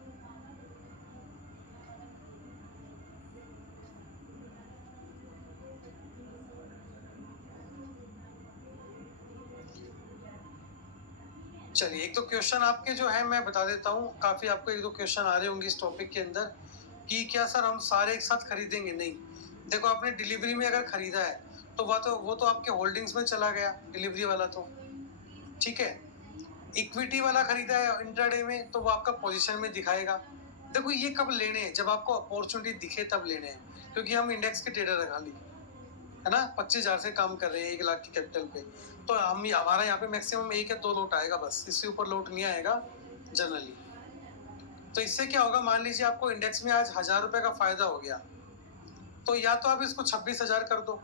चलिए, एक दो क्वेश्चन आपके जो है मैं बता देता हूँ, काफी आपको एक दो क्वेश्चन आ रहे होंगे इस टॉपिक के अंदर कि क्या सर हम सारे एक साथ खरीदेंगे? नहीं, देखो आपने डिलीवरी में अगर खरीदा है तो वो तो आपके होल्डिंग्स में चला गया डिलीवरी वाला, तो ठीक है। इक्विटी वाला खरीदा है इंट्राडे में तो वो आपका पोजीशन में दिखाएगा। देखो ये कब लेने हैं, जब आपको अपॉर्चुनिटी दिखे तब लेने हैं, क्योंकि हम इंडेक्स के ट्रेडर है खाली, है ना, 25,000 से काम कर रहे हैं 1 लाख की कैपिटल पे, तो हमारा यहाँ पे मैक्सिमम 1 या 2 लोट आएगा बस, इससे ऊपर लोट नहीं आएगा जनरली। तो इससे क्या होगा, मान लीजिए आपको इंडेक्स में आज 1,000 रुपए का फायदा हो गया, तो या तो आप इसको 26,000 कर दो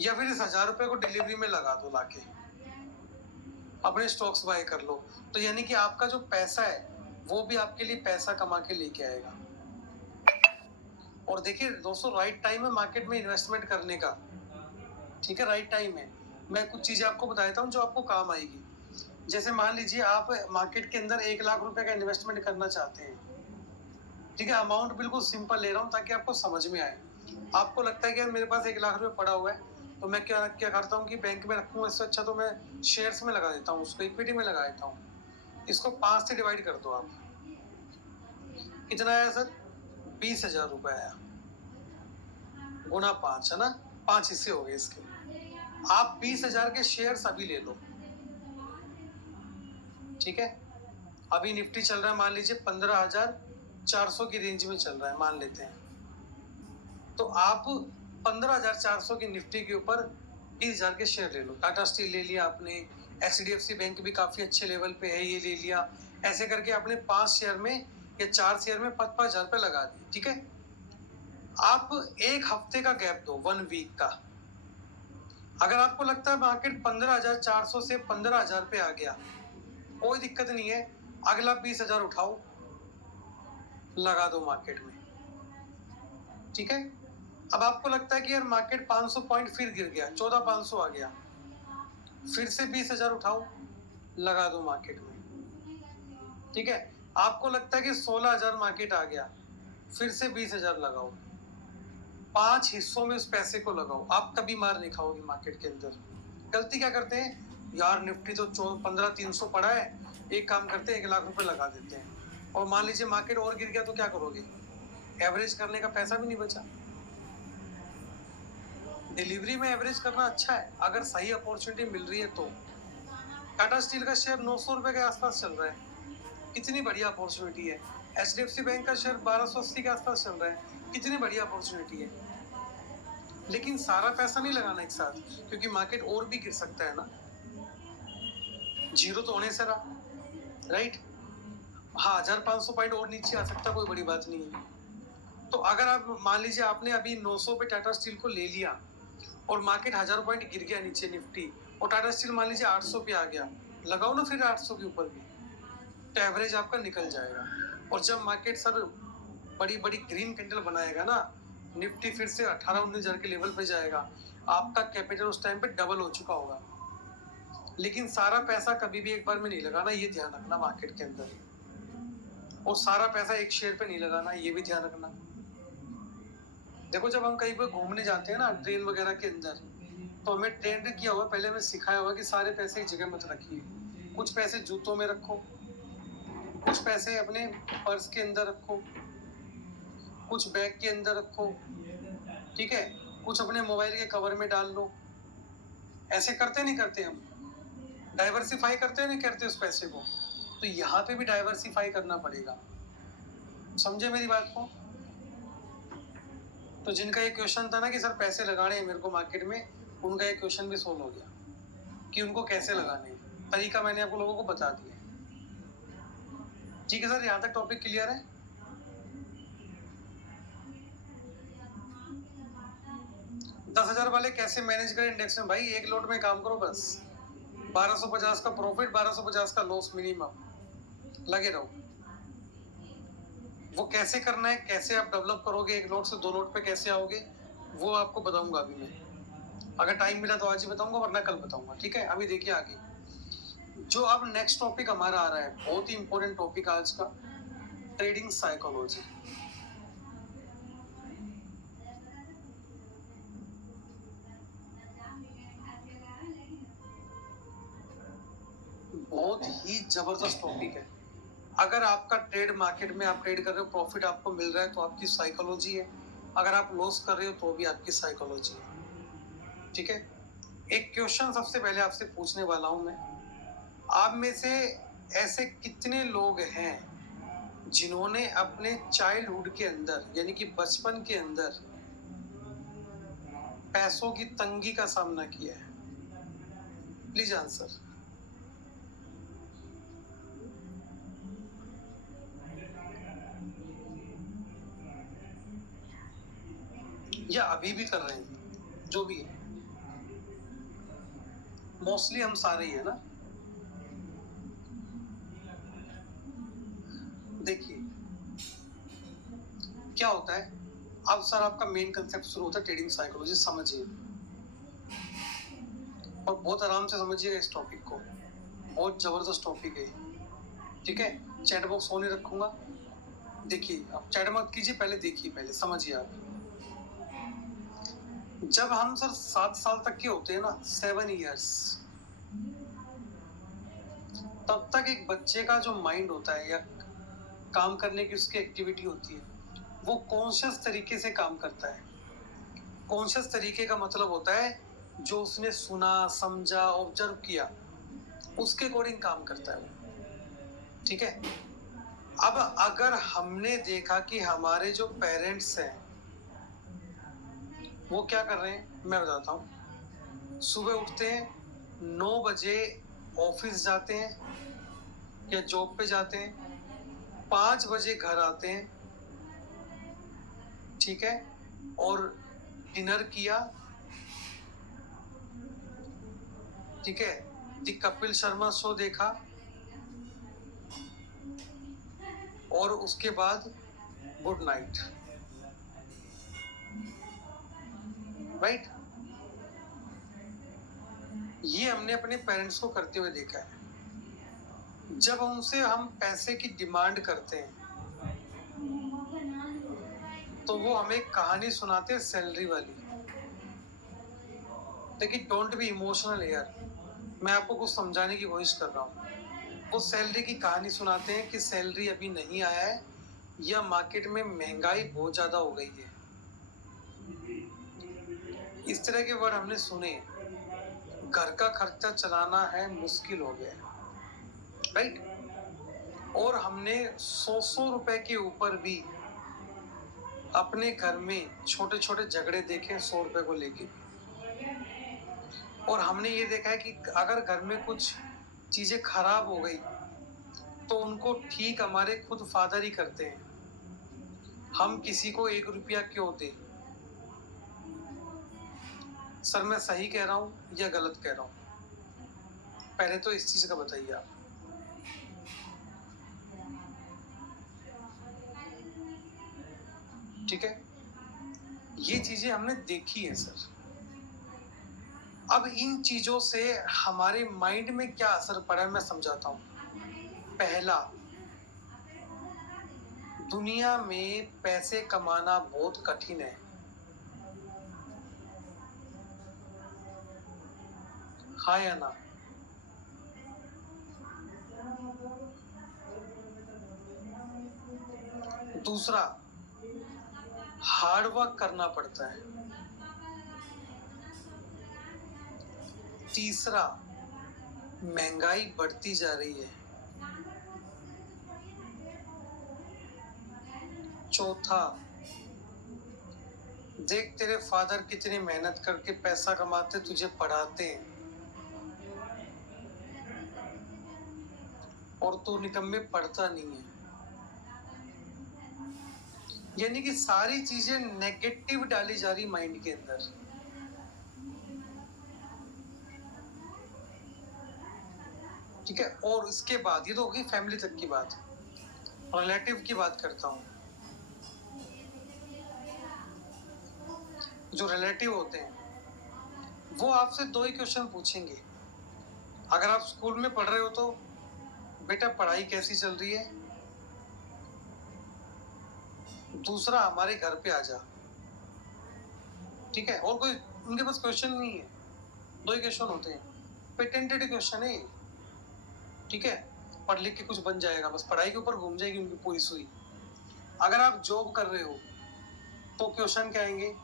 या फिर इस 1,000 रुपए को डिलीवरी में लगा दो, लाके अपने स्टॉक्स बाय कर लो। तो यानी कि आपका जो पैसा है वो भी आपके लिए पैसा कमा के लेके आएगा। और देखिए दोस्तों, राइट टाइम है मार्केट में इन्वेस्टमेंट करने का, ठीक है, राइट टाइम है। मैं कुछ चीजें आपको बता देता हूँ जो आपको काम आएगी। जैसे मान लीजिए आप मार्केट के अंदर 1 लाख रुपए का इन्वेस्टमेंट करना चाहते हैं, ठीक है, अमाउंट बिल्कुल सिंपल ले रहा हूँ ताकि आपको समझ में आए। आपको लगता है कि यार मेरे पास 1 लाख रुपए पड़ा हुआ है, तो मैं क्या क्या करता हूँ कि बैंक में रखूँ, इससे अच्छा तो मैं शेयर्स में लगा देता हूँ, उसको इक्विटी में लगा देता हूँ। इसको 5 से डिवाइड कर दो आप। कितना आया सर? 20,000 रुपये आया, गुना 5 है ना, 5 हिस्से हो गए इसके। आप 20,000 के शेयर्स अभी ले लो, ठीक है। अभी निफ्टी चल रहा है मान लीजिए 15,400 की रेंज में चल रहा है, मान लेते हैं। तो आप 15,400 की निफ्टी के ऊपर 20,000 के शेयर ले लो। टाटा स्टील ले लिया आपने, HDFC बैंक भी काफी अच्छे लेवल पे है, ये ले लिया। ऐसे करके आपने 5 शेयर में या 4 शेयर में 5,000 रुपये लगा दिए, ठीक है। आप एक हफ्ते का गैप दो, 1 वीक का। अगर आपको लगता है मार्केट 15,400 से 15,000 पे आ गया, कोई दिक्कत नहीं है, अगला 20,000 उठाओ, लगा दो मार्केट में, ठीक है। अब आपको लगता है कि यार मार्केट 500 पॉइंट फिर गिर गया, 14,500 आ गया, फिर से 20,000 उठाओ, लगा दो मार्केट में, ठीक है। आपको लगता है कि 16,000 मार्केट आ गया, फिर से 20,000 लगाओ, 5 हिस्सों में उस पैसे को लगाओ। आप कभी मार नहीं खाओगे मार्केट के अंदर। गलती क्या करते हैं यार, निफ्टी तो 15,300 पड़ा है, एक काम करते हैं 1 लाख रुपए लगा देते हैं, और मान लीजिए मार्केट और गिर गया तो क्या करोगे? एवरेज करने का पैसा भी नहीं बचा। डिलीवरी में एवरेज करना अच्छा है अगर सही अपॉर्चुनिटी मिल रही है तो। टाटा स्टील का शेयर 900 रुपए के आसपास चल रहा है, कितनी बढ़िया अपॉर्चुनिटी है। HDFC बैंक का शेयर 1280 के आसपास चल रहा है, कितनी बढ़िया अपॉर्चुनिटी है। लेकिन सारा पैसा नहीं लगाना एक साथ, क्योंकि मार्केट और भी गिर सकता है ना, जीरो तो होने से रहा, राइट। हाँ, 1,500 पॉइंट और नीचे आ सकता, कोई बड़ी बात नहीं है। तो अगर आप मान लीजिए आपने अभी 900 पे टाटा स्टील को ले लिया और मार्केट 1,000 पॉइंट गिर गया नीचे निफ्टी, और टाटा स्टील मान लीजिए 800 पे आ गया, लगाओ ना फिर 800 के ऊपर भी, तो एवरेज आपका निकल जाएगा। और जब मार्केट सर बड़ी बड़ी ग्रीन कैंडल बनाएगा ना, निफ्टी फिर से 18-19,000 के लेवल पे जाएगा, आपका कैपिटल उस टाइम पे डबल हो चुका होगा। लेकिन सारा पैसा कभी भी एक बार में नहीं लगाना, ये ध्यान रखना मार्केट के अंदर। और सारा पैसा एक शेयर पे नहीं लगाना, ये भी ध्यान रखना। देखो जब हम कहीं पर घूमने जाते हैं ना, ट्रेन वगैरह के अंदर, तो हमें ट्रेंड किया हुआ, पहले हमें सिखाया हुआ कि सारे पैसे एक जगह मत रखिए, कुछ पैसे जूतों में रखो, कुछ पैसे अपने पर्स के अंदर रखो, कुछ बैग के अंदर रखो, ठीक है, कुछ अपने मोबाइल के कवर में डाल लो। ऐसे करते नहीं करते हम? डाइवर्सिफाई करते नहीं करते उस पैसे को? तो यहाँ पे भी डाइवर्सिफाई करना पड़ेगा, समझे मेरी बात को। तो जिनका ये क्वेश्चन था ना कि सर पैसे लगाने हैं मेरे को मार्केट में, उनका ये क्वेश्चन भी सोल्व हो गया कि उनको कैसे लगाने हैं। तरीका मैंने आपको लोगों को बता दिया, ठीक है सर। यहाँ तक टॉपिक क्लियर है? $10,000 वाले कैसे मैनेज करें इंडेक्स में? भाई एक लोट में काम करो बस, 1250 का प्रॉफिट, 1250 का लॉस मिनिमम, लगे रहो। वो कैसे करना है, कैसे आप डेवलप करोगे, 1 लोट से 2 लोट पे कैसे आओगे, वो आपको बताऊंगा अभी मैं। अगर टाइम मिला तो आज ही बताऊंगा, वरना कल बताऊंगा, ठीक है। अभी देखिए आगे जो अब नेक्स्ट टॉपिक हमारा आ रहा है, बहुत ही इंपॉर्टेंट टॉपिक आज का, ट्रेडिंग साइकोलॉजी। बहुत ही जबरदस्त टॉपिक है। अगर आपका ट्रेड मार्केट में आप ट्रेड कर रहे हो, प्रॉफिट आपको मिल रहा है तो आपकी साइकोलॉजी है, अगर आप लॉस कर रहे हो तो भी आपकी साइकोलॉजी है, ठीक है। एक क्वेश्चन सबसे पहले आपसे पूछने वाला हूं मैं, आप में से ऐसे कितने लोग हैं जिन्होंने अपने चाइल्डहुड के अंदर, यानी कि बचपन के अंदर, पैसों की तंगी का सामना किया है? Please answer. या अभी भी कर रहे हैं, जो भी है, मोस्टली हम सारे ही है ना। देखिए क्या होता है, अब सर आपका मेन कंसेप्ट शुरू होता है ट्रेडिंग साइकोलॉजी, समझिए और बहुत आराम से समझिएगा इस टॉपिक को, बहुत जबरदस्त टॉपिक है, ठीक है। चैट बॉक्स ऑन ही रखूंगा, देखिए, अब चैट मत कीजिए, पहले देखिए, पहले समझिए आप। जब हम सर 7 साल तक के होते हैं ना, 7 इयर्स, तब तक एक बच्चे का जो माइंड होता है या काम करने की उसकी एक्टिविटी होती है, वो कॉन्शियस तरीके से काम करता है। कॉन्शियस तरीके का मतलब होता है जो उसने सुना, समझा, ऑब्जर्व किया, उसके अकॉर्डिंग काम करता है वो। ठीक है। अब अगर हमने देखा कि हमारे जो पेरेंट्स हैं वो क्या कर रहे हैं, मैं बताता हूँ। सुबह उठते हैं, 9 बजे ऑफिस जाते हैं या जॉब पे जाते हैं, 5 बजे घर आते हैं, ठीक है, और डिनर किया, ठीक है, दी कपिल शर्मा शो देखा, और उसके बाद गुड नाइट, राइट। ये हमने अपने पेरेंट्स को करते हुए देखा है। जब उनसे हम पैसे की डिमांड करते हैं तो वो हमें एक कहानी सुनाते हैं सैलरी वाली। लेकिन डोंट बी इमोशनल यार, मैं आपको कुछ समझाने की कोशिश कर रहा हूँ। वो सैलरी की कहानी सुनाते हैं कि सैलरी अभी नहीं आया है या मार्केट में महंगाई बहुत ज्यादा हो गई है। इस तरह के वर्ड हमने सुने। घर का खर्चा चलाना है मुश्किल हो गया है, राइट। और हमने 100 रुपए के ऊपर भी अपने घर में छोटे छोटे झगड़े देखे 100 रुपए को लेके भी। और हमने ये देखा है कि अगर घर में कुछ चीजें खराब हो गई तो उनको ठीक हमारे खुद फादर ही करते हैं। हम किसी को 1 रुपया क्यों दें? सर मैं सही कह रहा हूँ या गलत कह रहा हूँ? पहले तो इस चीज का बताइए आप। ठीक है, ये चीजें हमने देखी है सर। अब इन चीजों से हमारे माइंड में क्या असर पड़ा है मैं समझाता हूँ। पहला, दुनिया में पैसे कमाना बहुत कठिन है। हाँ या ना? दूसरा, हार्ड वर्क करना पड़ता है। तीसरा, महंगाई बढ़ती जा रही है। चौथा, देख तेरे फादर कितनी मेहनत करके पैसा कमाते तुझे पढ़ाते हैं और तू निकम्मे पढ़ता नहीं है। यानी कि सारी चीजें नेगेटिव डाली जा रही माइंड के अंदर। ठीक है, और इसके बाद ये तो होगी फैमिली तक की बात। रिलेटिव की बात करता हूँ। जो रिलेटिव होते हैं वो आपसे 2 ही क्वेश्चन पूछेंगे। अगर आप स्कूल में पढ़ रहे हो तो बेटा पढ़ाई कैसी चल रही है। दूसरा, हमारे घर पे आ जा। ठीक है, और कोई उनके पास क्वेश्चन नहीं है, 2 ही क्वेश्चन होते हैं। पेटेंटेड क्वेश्चन है। ठीक है, पढ़ लिख के कुछ बन जाएगा, बस पढ़ाई के ऊपर घूम जाएगी उनकी पूरी सुई। अगर आप जॉब कर रहे हो तो क्वेश्चन क्या आएंगे?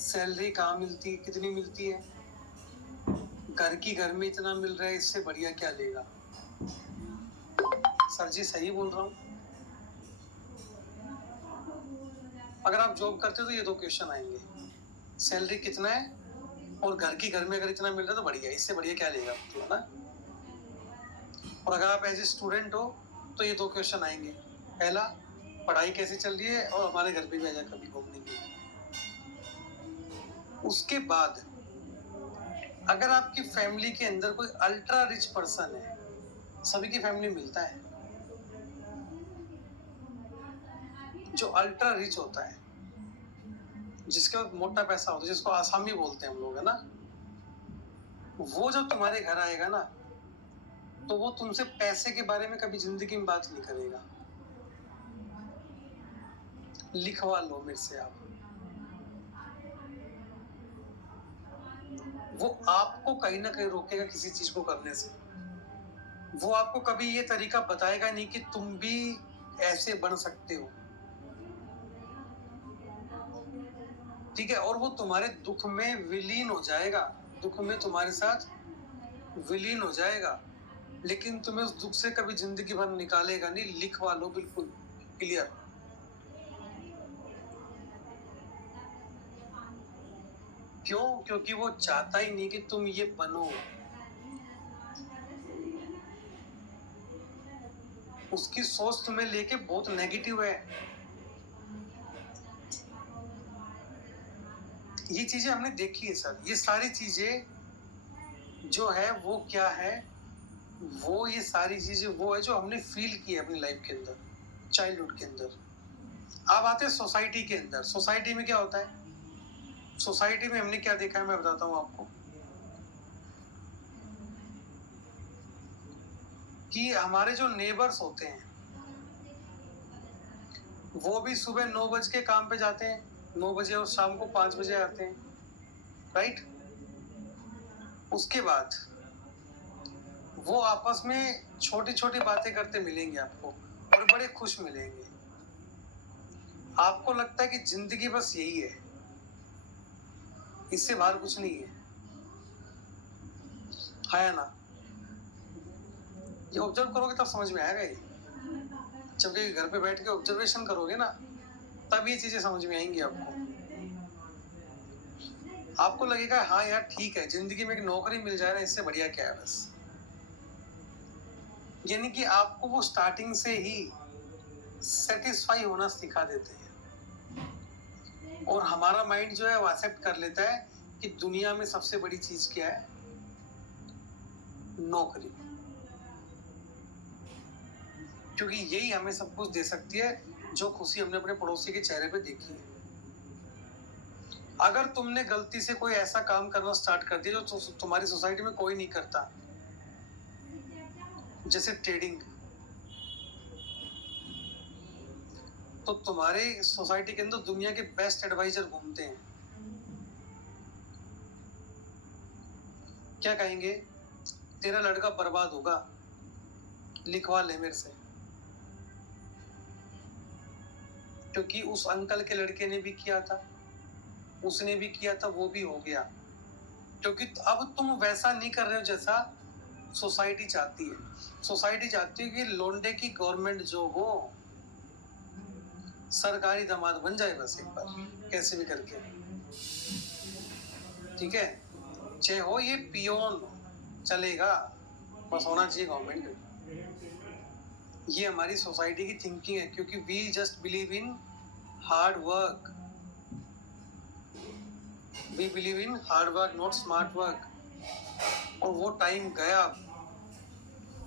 सैलरी कहाँ मिलती है, कितनी मिलती है, घर की घर में इतना मिल रहा है, इससे बढ़िया क्या लेगा। सर जी सही बोल रहा हूँ? अगर आप जॉब करते हो तो ये 2 क्वेश्चन आएंगे, सैलरी कितना है और घर की घर में अगर इतना मिल रहा है तो बढ़िया, इससे बढ़िया क्या लेगा, है ना। और अगर आप एज ए स्टूडेंट हो तो ये 2 क्वेश्चन आएंगे। पहला, पढ़ाई कैसी चल रही है और हमारे घर पे भी आ जा कभी घूमने के लिए। उसके बाद अगर आपकी फैमिली के अंदर कोई अल्ट्रा रिच पर्सन है, सभी की फैमिली मिलता है, जो अल्ट्रा रिच होता है, जिसके पास मोटा पैसा होता है, जिसको आसामी बोलते हैं हम लोग, है ना, वो जब तुम्हारे घर आएगा ना तो वो तुमसे पैसे के बारे में कभी जिंदगी में बात नहीं करेगा। लिखवा लो मेरे से आप। वो आपको कहीं ना कहीं रोकेगा किसी चीज को करने से। वो आपको कभी ये तरीका बताएगा नहीं कि तुम भी ऐसे बन सकते हो, ठीक है। और वो तुम्हारे दुख में विलीन हो जाएगा, दुख में तुम्हारे साथ विलीन हो जाएगा, लेकिन तुम्हें उस दुख से कभी जिंदगी भर निकालेगा नहीं। लिखवा लो, बिल्कुल क्लियर। क्यों? क्योंकि वो चाहता ही नहीं कि तुम ये बनो। उसकी सोच तुम्हें लेके बहुत नेगेटिव है। ये चीजें हमने देखी है सर। ये सारी चीजें जो है वो क्या है, वो ये सारी चीजें वो है जो हमने फील की है अपनी लाइफ के अंदर, चाइल्डहुड के अंदर। अब आते हैं सोसाइटी के अंदर। सोसाइटी में क्या होता है? सोसाइटी में हमने क्या देखा है मैं बताता हूँ आपको, कि हमारे जो नेबर्स होते हैं वो भी सुबह 9 बज के काम पे जाते हैं, 9 बजे, और शाम को 5 बजे आते हैं, राइट। उसके बाद वो आपस में छोटी छोटी बातें करते मिलेंगे आपको, और बड़े खुश मिलेंगे। आपको लगता है कि जिंदगी बस यही है, इससे बाहर कुछ नहीं है ना? ये ऑब्जर्व करोगे तब समझ में आएगा। ये जब घर पे बैठ के ऑब्जर्वेशन करोगे ना, तब ये चीजें समझ में आएंगी आपको। आपको लगेगा हाँ यार ठीक है, जिंदगी में एक नौकरी मिल जाए ना, इससे बढ़िया क्या है बस। यानी कि आपको वो स्टार्टिंग से ही सेटिस्फाई होना सिखा देते हैं, और हमारा माइंड जो है वो एक्सेप्ट कर लेता है कि दुनिया में सबसे बड़ी चीज क्या है? नौकरी। क्योंकि यही हमें सब कुछ दे सकती है जो खुशी हमने अपने पड़ोसी के चेहरे पे देखी है। अगर तुमने गलती से कोई ऐसा काम करना स्टार्ट कर दिया जो तुम्हारी सोसाइटी में कोई नहीं करता, जैसे ट्रेडिंग, तो तुम्हारे सोसाइटी के अंदर दुनिया के बेस्ट एडवाइजर घूमते हैं। क्या कहेंगे? तेरा लड़का बर्बाद होगा, लिखवा ले मेरे से। क्योंकि उस अंकल के लड़के ने भी किया था, उसने भी किया था, वो भी हो गया। क्योंकि अब तुम वैसा नहीं कर रहे हो जैसा सोसाइटी चाहती है। सोसाइटी चाहती है कि लोंडे की गवर्नमेंट जो हो, सरकारी दामाद बन जाए बस एक बार कैसे भी करके, ठीक है। चाहे हो ये पियोन, चलेगा, बस होना चाहिए गवर्नमेंट में। ये हमारी सोसाइटी की थिंकिंग है, क्योंकि we just believe in hard work. We believe in hard work, not smart work. और वो टाइम गया,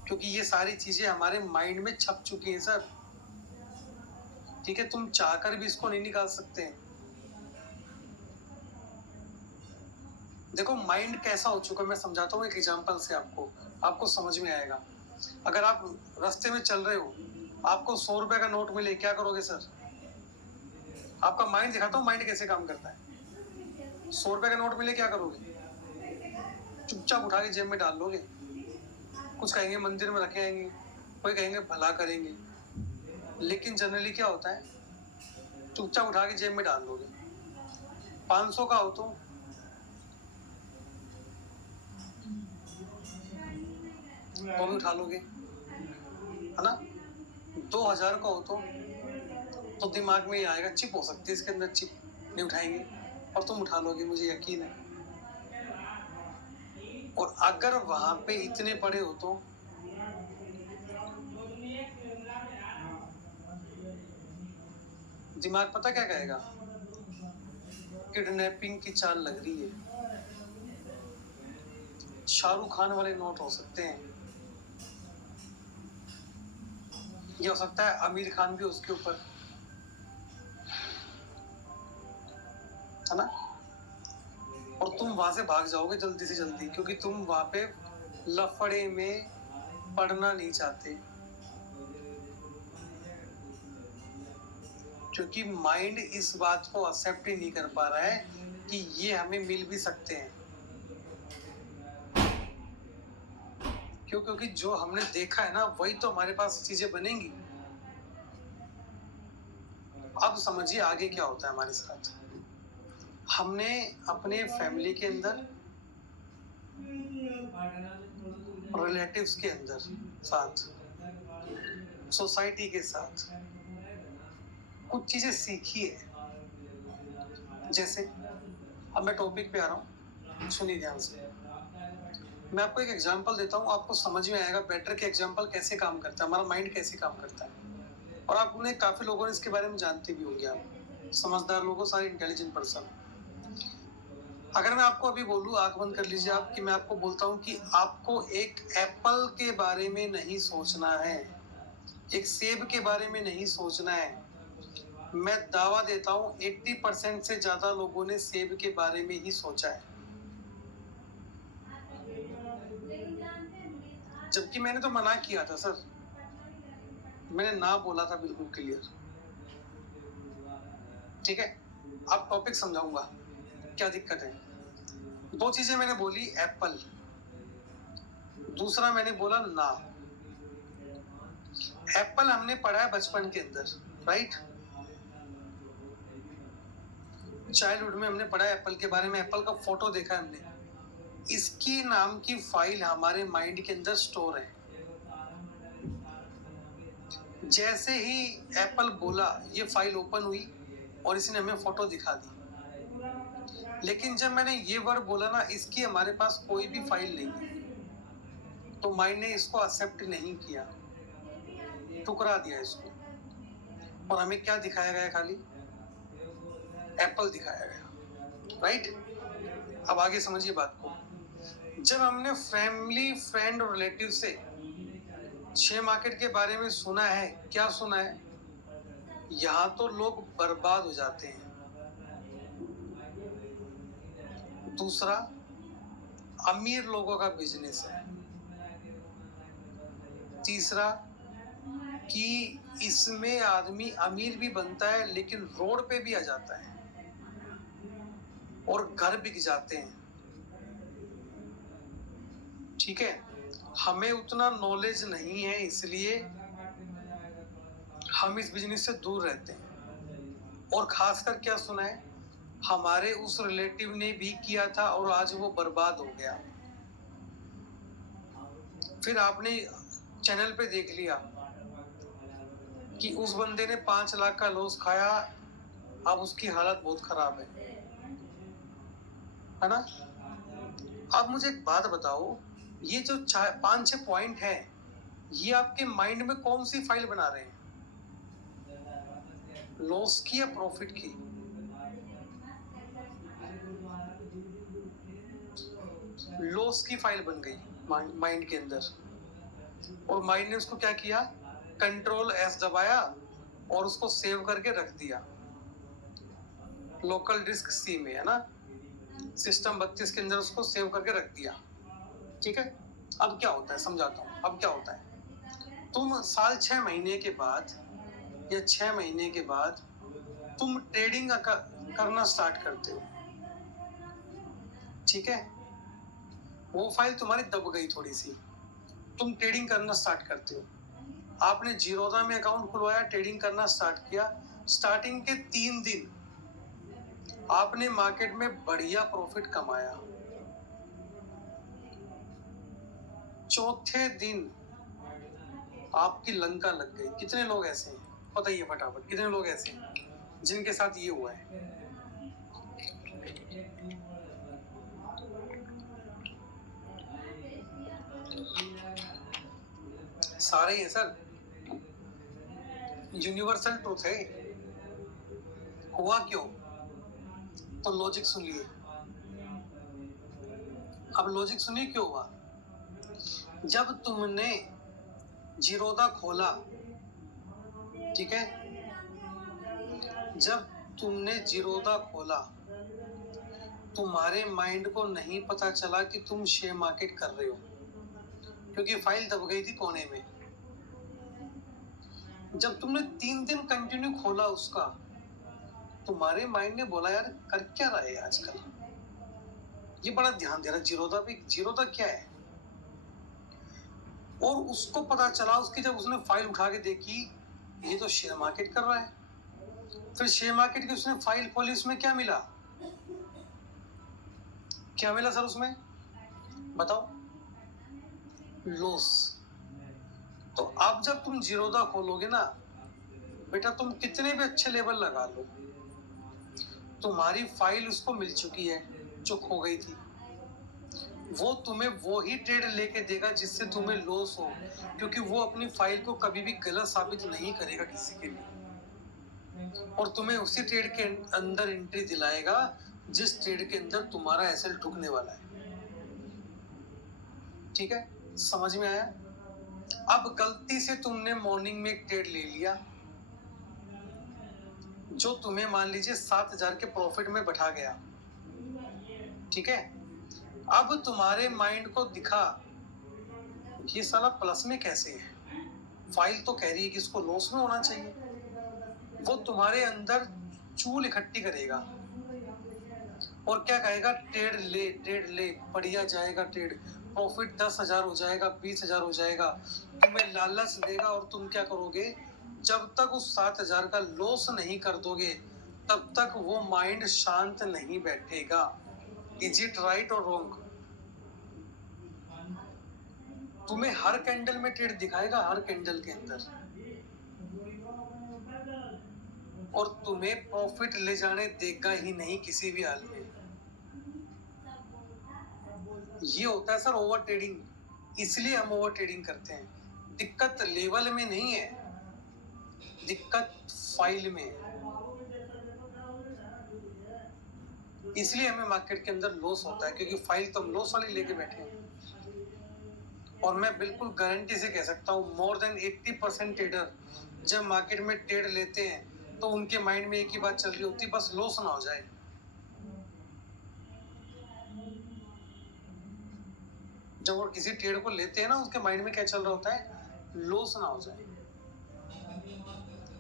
क्योंकि ये सारी चीजें हमारे माइंड में छप चुकी हैं सर, ठीक है। तुम चाहकर भी इसको नहीं निकाल सकते हैं। देखो माइंड कैसा हो चुका है, मैं समझाता हूँ एक एग्जांपल से, आपको समझ में आएगा। अगर आप रास्ते में चल रहे हो, आपको 100 रुपए का नोट मिले, क्या करोगे सर? आपका माइंड दिखाता हूँ माइंड कैसे काम करता है। 100 रुपए का नोट मिले, क्या करोगे? चुपचाप उठा के जेब में डाल लोगे। कुछ कहेंगे मंदिर में रखे आएंगे, कोई कहेंगे भला करेंगे, लेकिन जनरली क्या होता है? चुपचाप उठा के जेब में डाल लोगे। 500 का हो तो भी उठा लोगे, है ना। 2000 का हो तो दिमाग में ये आएगा चिप हो सकती है इसके अंदर, चिप नहीं उठाएंगे, और तुम उठा लोगे, मुझे यकीन है। और अगर वहां पे इतने पड़े हो तो दिमाग पता क्या कहेगा? किडनैपिंग की चाल लग रही है। शाहरुख खान वाले नोट हो सकते हैं, ये हो सकता है आमिर खान भी उसके ऊपर, है ना। और तुम वहां से भाग जाओगे जल्दी से जल्दी, क्योंकि तुम वहां पे लफड़े में पड़ना नहीं चाहते, क्योंकि माइंड इस बात को एक्सेप्ट ही नहीं कर पा रहा है कि ये हमें मिल भी सकते हैं। क्यों? क्योंकि जो हमने देखा है ना वही तो हमारे पास चीजें बनेंगी। अब समझिए आगे क्या होता है हमारे साथ। हमने अपने फैमिली के अंदर, रिलेटिव्स के अंदर, साथ, सोसाइटी के साथ कुछ चीजें सीखी है। जैसे अब मैं टॉपिक पे आ रहा हूँ, सुनिए ध्यान से। मैं आपको एक एग्जांपल देता हूँ, आपको समझ में आएगा बेटर कि एग्जांपल कैसे काम करता है, हमारा माइंड कैसे काम करता है। और आपने काफी लोगों ने इसके बारे में जानते भी होंगे, आप समझदार लोगों, सारे इंटेलिजेंट पर्सन। अगर मैं आपको अभी बोलूँ, आंख बंद कर लीजिए आप, कि मैं आपको बोलता हूँ कि आपको एक एप्पल के बारे में नहीं सोचना है, एक सेब के बारे में नहीं सोचना है। मैं दावा देता हूँ 80% से ज्यादा लोगों ने सेब के बारे में ही सोचा है, जबकि मैंने तो मना किया था सर, मैंने ना बोला था बिल्कुल क्लियर। ठीक है, अब टॉपिक समझाऊंगा क्या दिक्कत है। दो चीजें मैंने बोली, एप्पल, दूसरा मैंने बोला ना। एप्पल हमने पढ़ा है बचपन के अंदर, राइट? चाइल्डहुड में हमने पढ़ा है एप्पल के बारे में, एप्पल का फोटो देखा है हमने, इसकी नाम की फाइल हमारे माइंड के अंदर स्टोर है। जैसे ही एप्पल बोला, ये फाइल ओपन हुई और इसने हमें फोटो दिखा दी। लेकिन जब मैंने ये वर्ड बोला ना, इसकी हमारे पास कोई भी फाइल नहीं है, तो माइंड ने इसको एक्सेप्ट नहीं किया, ठुकरा दिया इसको, और हमें क्या दिखाया गया? खाली एप्पल दिखाया गया, राइट? अब आगे समझिए बात को। जब हमने फैमिली, फ्रेंड और रिलेटिव से शेयर मार्केट के बारे में सुना है, क्या सुना है? यहाँ तो लोग बर्बाद हो जाते हैं। दूसरा, अमीर लोगों का बिजनेस है। तीसरा, कि इसमें आदमी अमीर भी बनता है लेकिन रोड पे भी आ जाता है और घर बिक जाते हैं। ठीक है, हमें उतना नॉलेज नहीं है, इसलिए हम इस बिजनेस से दूर रहते हैं। और खासकर क्या सुना है, हमारे उस रिलेटिव ने भी किया था और आज वो बर्बाद हो गया। फिर आपने चैनल पे देख लिया कि उस बंदे ने 5 लाख का लॉस खाया, अब उसकी हालत बहुत खराब है ना? अब मुझे एक बात बताओ, ये जो 5-6 पॉइंट है, ये आपके माइंड में कौन सी फाइल बना रहे हैं? लॉस की या प्रॉफिट की? लॉस की फाइल बन गई माइंड के अंदर, और माइंड ने उसको क्या किया? कंट्रोल एस दबाया और उसको सेव करके रख दिया लोकल डिस्क सी में, है ना? सिस्टम 32 के अंदर उसको सेव करके रख दिया। ठीक है, अब क्या होता है समझाता हूँ। अब क्या होता है, तुम साल 6 महीने के बाद या 6 महीने के बाद तुम ट्रेडिंग करना स्टार्ट करते हो। ठीक है, वो फाइल तुम्हारी दब गई थोड़ी सी, तुम ट्रेडिंग करना स्टार्ट करते हो। आपने जीरोधा में अकाउंट खुलवाया, ट्रेडिंग करना स्टार्ट किया। स्टार्टिंग के 3 दिन आपने मार्केट में बढ़िया प्रॉफिट कमाया। चौथे दिन आपकी लंका लग गई। कितने लोग ऐसे हैं बताइए फटाफट, कितने लोग ऐसे हैं जिनके साथ ये हुआ है? सारे हैं सर, यूनिवर्सल ट्रूथ है। हुआ क्यों? तो लॉजिक सुनिए, अब लॉजिक सुनिए क्यों हुआ। जब तुमने जीरोधा खोला, ठीक है, जब तुमने जीरोधा खोला, तुम्हारे माइंड को नहीं पता चला कि तुम शेयर मार्केट कर रहे हो, क्योंकि फाइल दब गई थी कोने में। जब तुमने 3 दिन कंटिन्यू खोला उसका, तुम्हारे माइंड ने बोला यार कर क्या रहा है आजकल, ये बड़ा ध्यान दे रहा है जीरोधा पे। जीरोधा क्या है? और उसको पता चला, उसकी जब उसने फाइल उठा के देखी, ये तो शेयर मार्केट कर रहा है। फिर शेयर मार्केट की उसने फाइल खोली, उसमें क्या मिला? क्या मिला सर उसमें, बताओ? लॉस। तो अब जब तुम जीरोधा खोलोगे ना बेटा, तुम कितने भी अच्छे लेवल लगा लो, तुम्हारी फाइल उसको मिल चुकी है जो खो गई थी। वो तुम्हें वो ही ट्रेड लेके देगा जिससे तुम्हें लॉस हो, क्योंकि वो अपनी फाइल को कभी भी गलत साबित नहीं करेगा किसी के लिए, और तुम्हें उसी ट्रेड के अंदर एंट्री दिलाएगा जिस ट्रेड के अंदर तुम्हारा एसएल ठुकने वाला है। ठीक है, समझ में आया? अब गलती से तुमने मॉर्निंग में एक ट्रेड ले लिया जो तुम्हें मान लीजिए 7,000 के प्रॉफिट में बैठा गया। ठीक है, अब तुम्हारे माइंड को दिखा ये साला प्लस में कैसे है, फाइल तो कह रही है कि इसको लॉस में होना चाहिए। वो तुम्हारे अंदर चूल इकट्ठी करेगा और क्या कहेगा, ट्रेड ले बढ़िया जाएगा ट्रेड, प्रॉफिट 10,000 हो जाएगा, 20,000 हो जाएगा। तुम्हें लालच देगा और तुम क्या करोगे, जब तक उस 7,000 का लॉस नहीं कर दोगे तब तक वो माइंड शांत नहीं बैठेगा। इज इट राइट और रॉन्ग? तुम्हें हर कैंडल में ट्रेड दिखाएगा, हर कैंडल के अंदर, और तुम्हें प्रॉफिट ले जाने देगा ही नहीं किसी भी हाल में। ये होता है सर ओवर ट्रेडिंग, इसलिए हम ओवर ट्रेडिंग करते हैं। दिक्कत लेवल में नहीं है, दिक्कत फाइल में है। इसलिए हमें मार्केट के अंदर लॉस होता है, क्योंकि फाइल तो हम लॉस वाली लेके बैठे हैं। और मैं बिल्कुल गारंटी से कह सकता हूँ, मोर देन 80% ट्रेडर जब मार्केट में ट्रेड लेते हैं तो उनके माइंड में एक ही बात चल रही होती है, बस लॉस ना हो जाए। जब वो किसी ट्रेड को लेते हैं ना, उसके माइंड में क्या चल रहा होता है, लॉस ना हो जाए,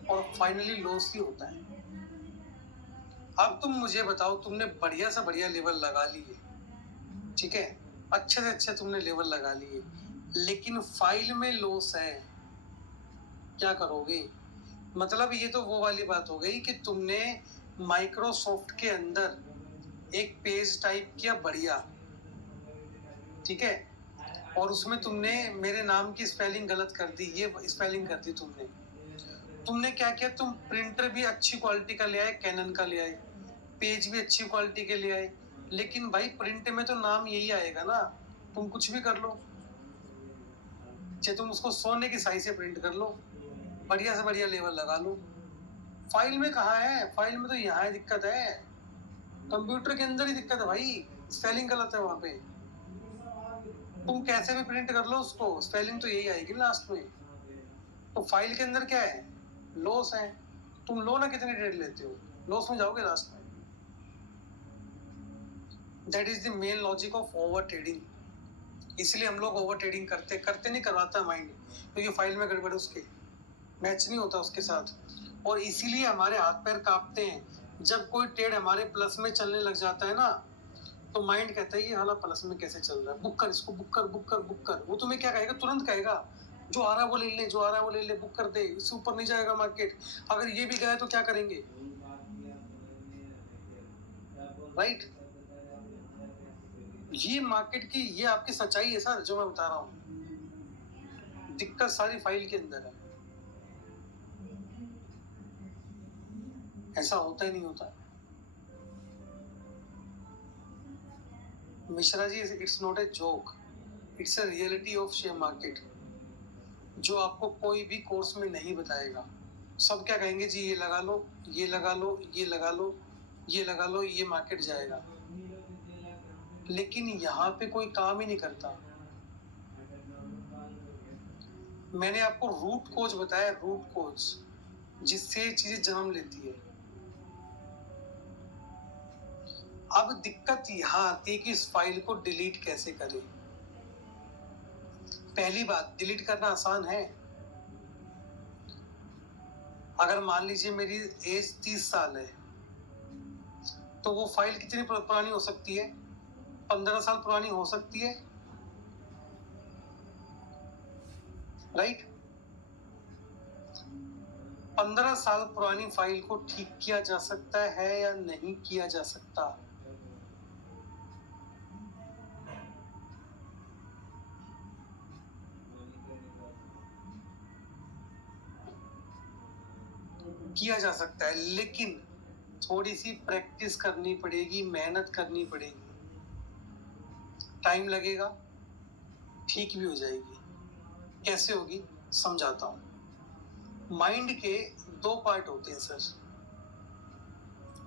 और फाइनली लॉस ही होता है। अब तुम मुझे बताओ, तुमने बढ़िया से बढ़िया लेवल लगा लिए, ठीक है, अच्छे से अच्छे तुमने लेवल लगा लिए, लेकिन फाइल में लॉस है, क्या करोगे? मतलब ये तो वो वाली बात हो गई कि तुमने माइक्रोसॉफ्ट के अंदर एक पेज टाइप किया बढ़िया, ठीक है, और उसमें तुमने मेरे नाम की स्पेलिंग गलत कर दी, ये स्पेलिंग कर दी तुमने। तुमने क्या किया, तुम प्रिंटर भी अच्छी क्वालिटी का ले आए, कैनन का ले आए, पेज भी अच्छी क्वालिटी के ले आए, लेकिन भाई प्रिंट में तो नाम यही आएगा ना, तुम कुछ भी कर लो, चाहे तुम उसको सोने की साइज से प्रिंट कर लो, बढ़िया से बढ़िया लेवल लगा लो। फाइल में कहाँ है, फाइल में तो यहाँ है दिक्कत है, कंप्यूटर के अंदर ही दिक्कत है भाई, स्पेलिंग गलत है वहां पे। तुम कैसे भी प्रिंट कर लो उसको, स्पेलिंग तो यही आएगी लास्ट में। तो फाइल के अंदर क्या है, लॉस है। तुम लो ना कितनी ट्रेड लेते हो, लॉस में जाओगे लास्ट में। That is the main logic of over trading. इसलिए हम लोग ओवर ट्रेडिंग करते नहीं, करवाता माइंड, क्योंकि फाइल में गड़बड़ उसके मैच नहीं होता उसके साथ, और इसीलिए हमारे हाथ पैर कांपते हैं जब कोई ट्रेड हमारे प्लस में चलने लग जाता है ना, तो माइंड कहता है ये हालात प्लस में कैसे चल रहा है, बुक कर इसको, बुक कर, बुक कर, बुक कर। वो तुम्हें क्या कहेगा, तुरंत कहेगा जो आ रहा है वो ले ले, जो आ रहा है वो ले ले, बुक कर दे, इससे ऊपर नहीं जाएगा मार्केट। अगर ये भी गया तो क्या करेंगे, राइट? ये मार्केट की, ये आपकी सच्चाई है सर जो मैं बता रहा हूँ। दिक्कत सारी फाइल के अंदर है, ऐसा होता ही नहीं होता। Mishra ji, it's not a joke, it's a reality of share market, जो आपको कोई भी कोर्स में नहीं बताएगा। सब क्या कहेंगे जी, ये लगा लो, ये लगा लो, ये लगा लो, ये लगा लो, ये मार्केट जाएगा, लेकिन यहाँ पे कोई काम ही नहीं करता। मैंने आपको रूट कोच बताया, रूट कोच, जिससे चीजें जन्म लेती है। अब दिक्कत यहाँ आती है कि इस फाइल को डिलीट कैसे करें। पहली बात, डिलीट करना आसान है। अगर मान लीजिए मेरी एज 30 साल है, तो वो फाइल कितनी पुरानी हो सकती है, 15 साल पुरानी हो सकती है। राइट। 15 साल पुरानी फाइल को ठीक किया जा सकता है या नहीं किया जा सकता? किया जा सकता है, लेकिन थोड़ी सी प्रैक्टिस करनी पड़ेगी, मेहनत करनी पड़ेगी, टाइम लगेगा, ठीक भी हो जाएगी। कैसे होगी समझाता हूं। माइंड के 2 पार्ट होते हैं सर,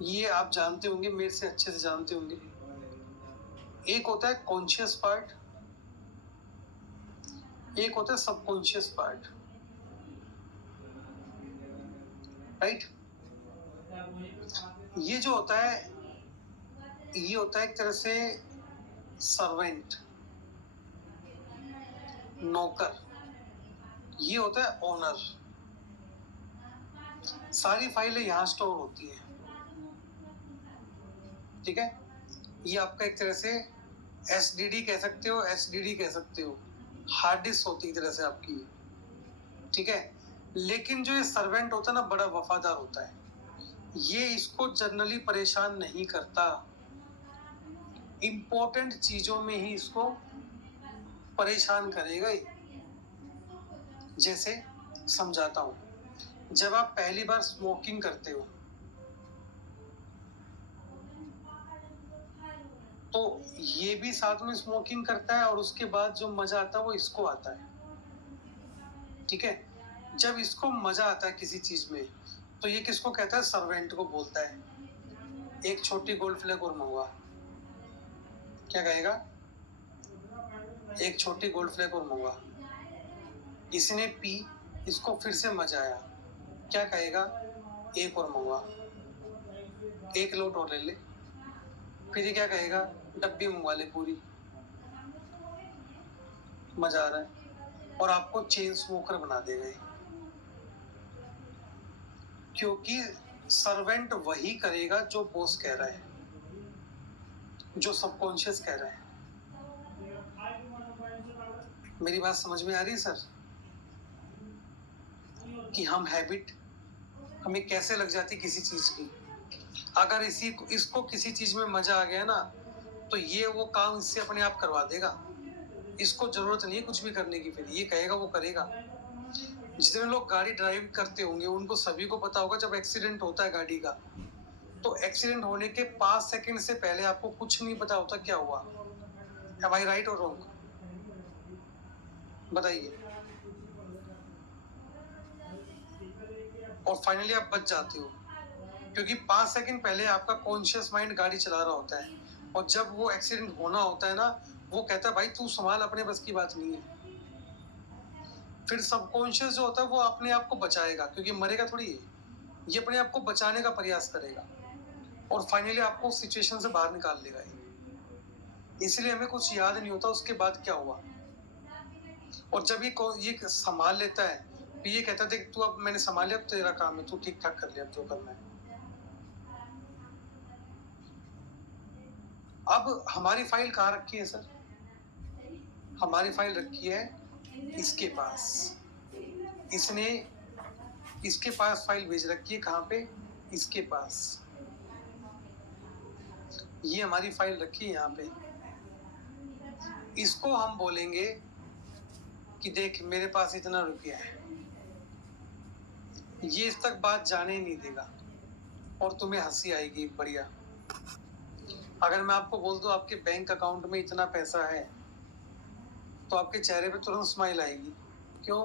ये आप जानते होंगे, मेरे से अच्छे से जानते होंगे। एक होता है कॉन्शियस पार्ट, एक होता है सबकॉन्शियस पार्ट, राइट। ये जो होता है, ये होता है एक तरह से सर्वेंट, नौकर, ये होता है ओनर। सारी फाइलें यहाँ स्टोर होती है, ठीक है। ये आपका एक तरह से SDD कह सकते हो, SDD कह सकते हो, हार्ड डिस्क होती है एक तरह से आपकी, ठीक है। लेकिन जो ये सर्वेंट होता है ना, बड़ा वफादार होता है, ये इसको जनरली परेशान नहीं करता, इंपॉर्टेंट चीजों में ही इसको परेशान करेगा ये। जैसे समझाता हूं, जब आप पहली बार स्मोकिंग करते हो तो ये भी साथ में स्मोकिंग करता है, और उसके बाद जो मजा आता है वो इसको आता है, ठीक है। जब इसको मजा आता है किसी चीज में, तो ये किसको कहता है? सर्वेंट को बोलता है, एक छोटी गोल्ड फ्लैग और मंगवा। क्या कहेगा? एक छोटी गोल्ड फ्लैग और मंगवा। इसने पी, इसको फिर से मजा आया, क्या कहेगा? एक और मंगवा, एक लोट और ले ले। फिर ये क्या कहेगा? डब्बी मंगवा ले पूरी, मजा आ रहा है, और आपको चेन स्मोकर बना देगा ये। क्योंकि सर्वेंट वही करेगा जो बॉस कह रहा है, जो सबकॉन्शियस कह रहा है। मेरी बात समझ में आ रही है सर? कि हम हैबिट हमें कैसे लग जाती किसी चीज की, अगर इसको किसी चीज में मजा आ गया ना, तो ये वो काम इससे अपने आप करवा देगा, इसको जरूरत नहीं है कुछ भी करने की, फिर ये कहेगा वो करेगा। जितने लोग गाड़ी ड्राइव करते होंगे उनको सभी को पता होगा, जब एक्सीडेंट होता है गाड़ी का, तो एक्सीडेंट होने के 5 सेकंड से पहले आपको कुछ नहीं पता होता क्या हुआ। Am I right or wrong? बताइए। और फाइनली आप बच जाते हो, क्योंकि 5 सेकंड पहले आपका कॉन्शियस माइंड गाड़ी चला रहा होता है, और जब वो एक्सीडेंट होना होता है ना, वो कहता है भाई तू संभाल, अपने बस की बात नहीं है। फिर सबकॉन्शियस जो होता है वो अपने आप को बचाएगा, क्योंकि मरेगा थोड़ी है, ये अपने आप को बचाने का प्रयास करेगा, और फाइनली आपको सिचुएशन से बाहर निकाल लेगा ये। इसलिए हमें कुछ याद नहीं होता उसके बाद क्या हुआ। और जब ये संभाल लेता है, तो ये कहता है देख तू, अब मैंने संभाल लिया, अब तेरा काम है, तू ठीक ठाक कर लिया, अब जो करना है। अब हमारी फाइल कहाँ रखी है सर? हमारी फाइल रखी है इसके पास, इसने इसके पास फाइल भेज रखी है, कहाँ पे? इसके पास। ये हमारी फाइल रखी है यहाँ पे, इसको हम बोलेंगे कि देख मेरे पास इतना रुपया है, ये इस तक बात जाने ही नहीं देगा, और तुम्हें हंसी आएगी बढ़िया। अगर मैं आपको बोल दूं आपके बैंक अकाउंट में इतना पैसा है, तो आपके चेहरे पे तुरंत स्माइल आएगी। क्यों?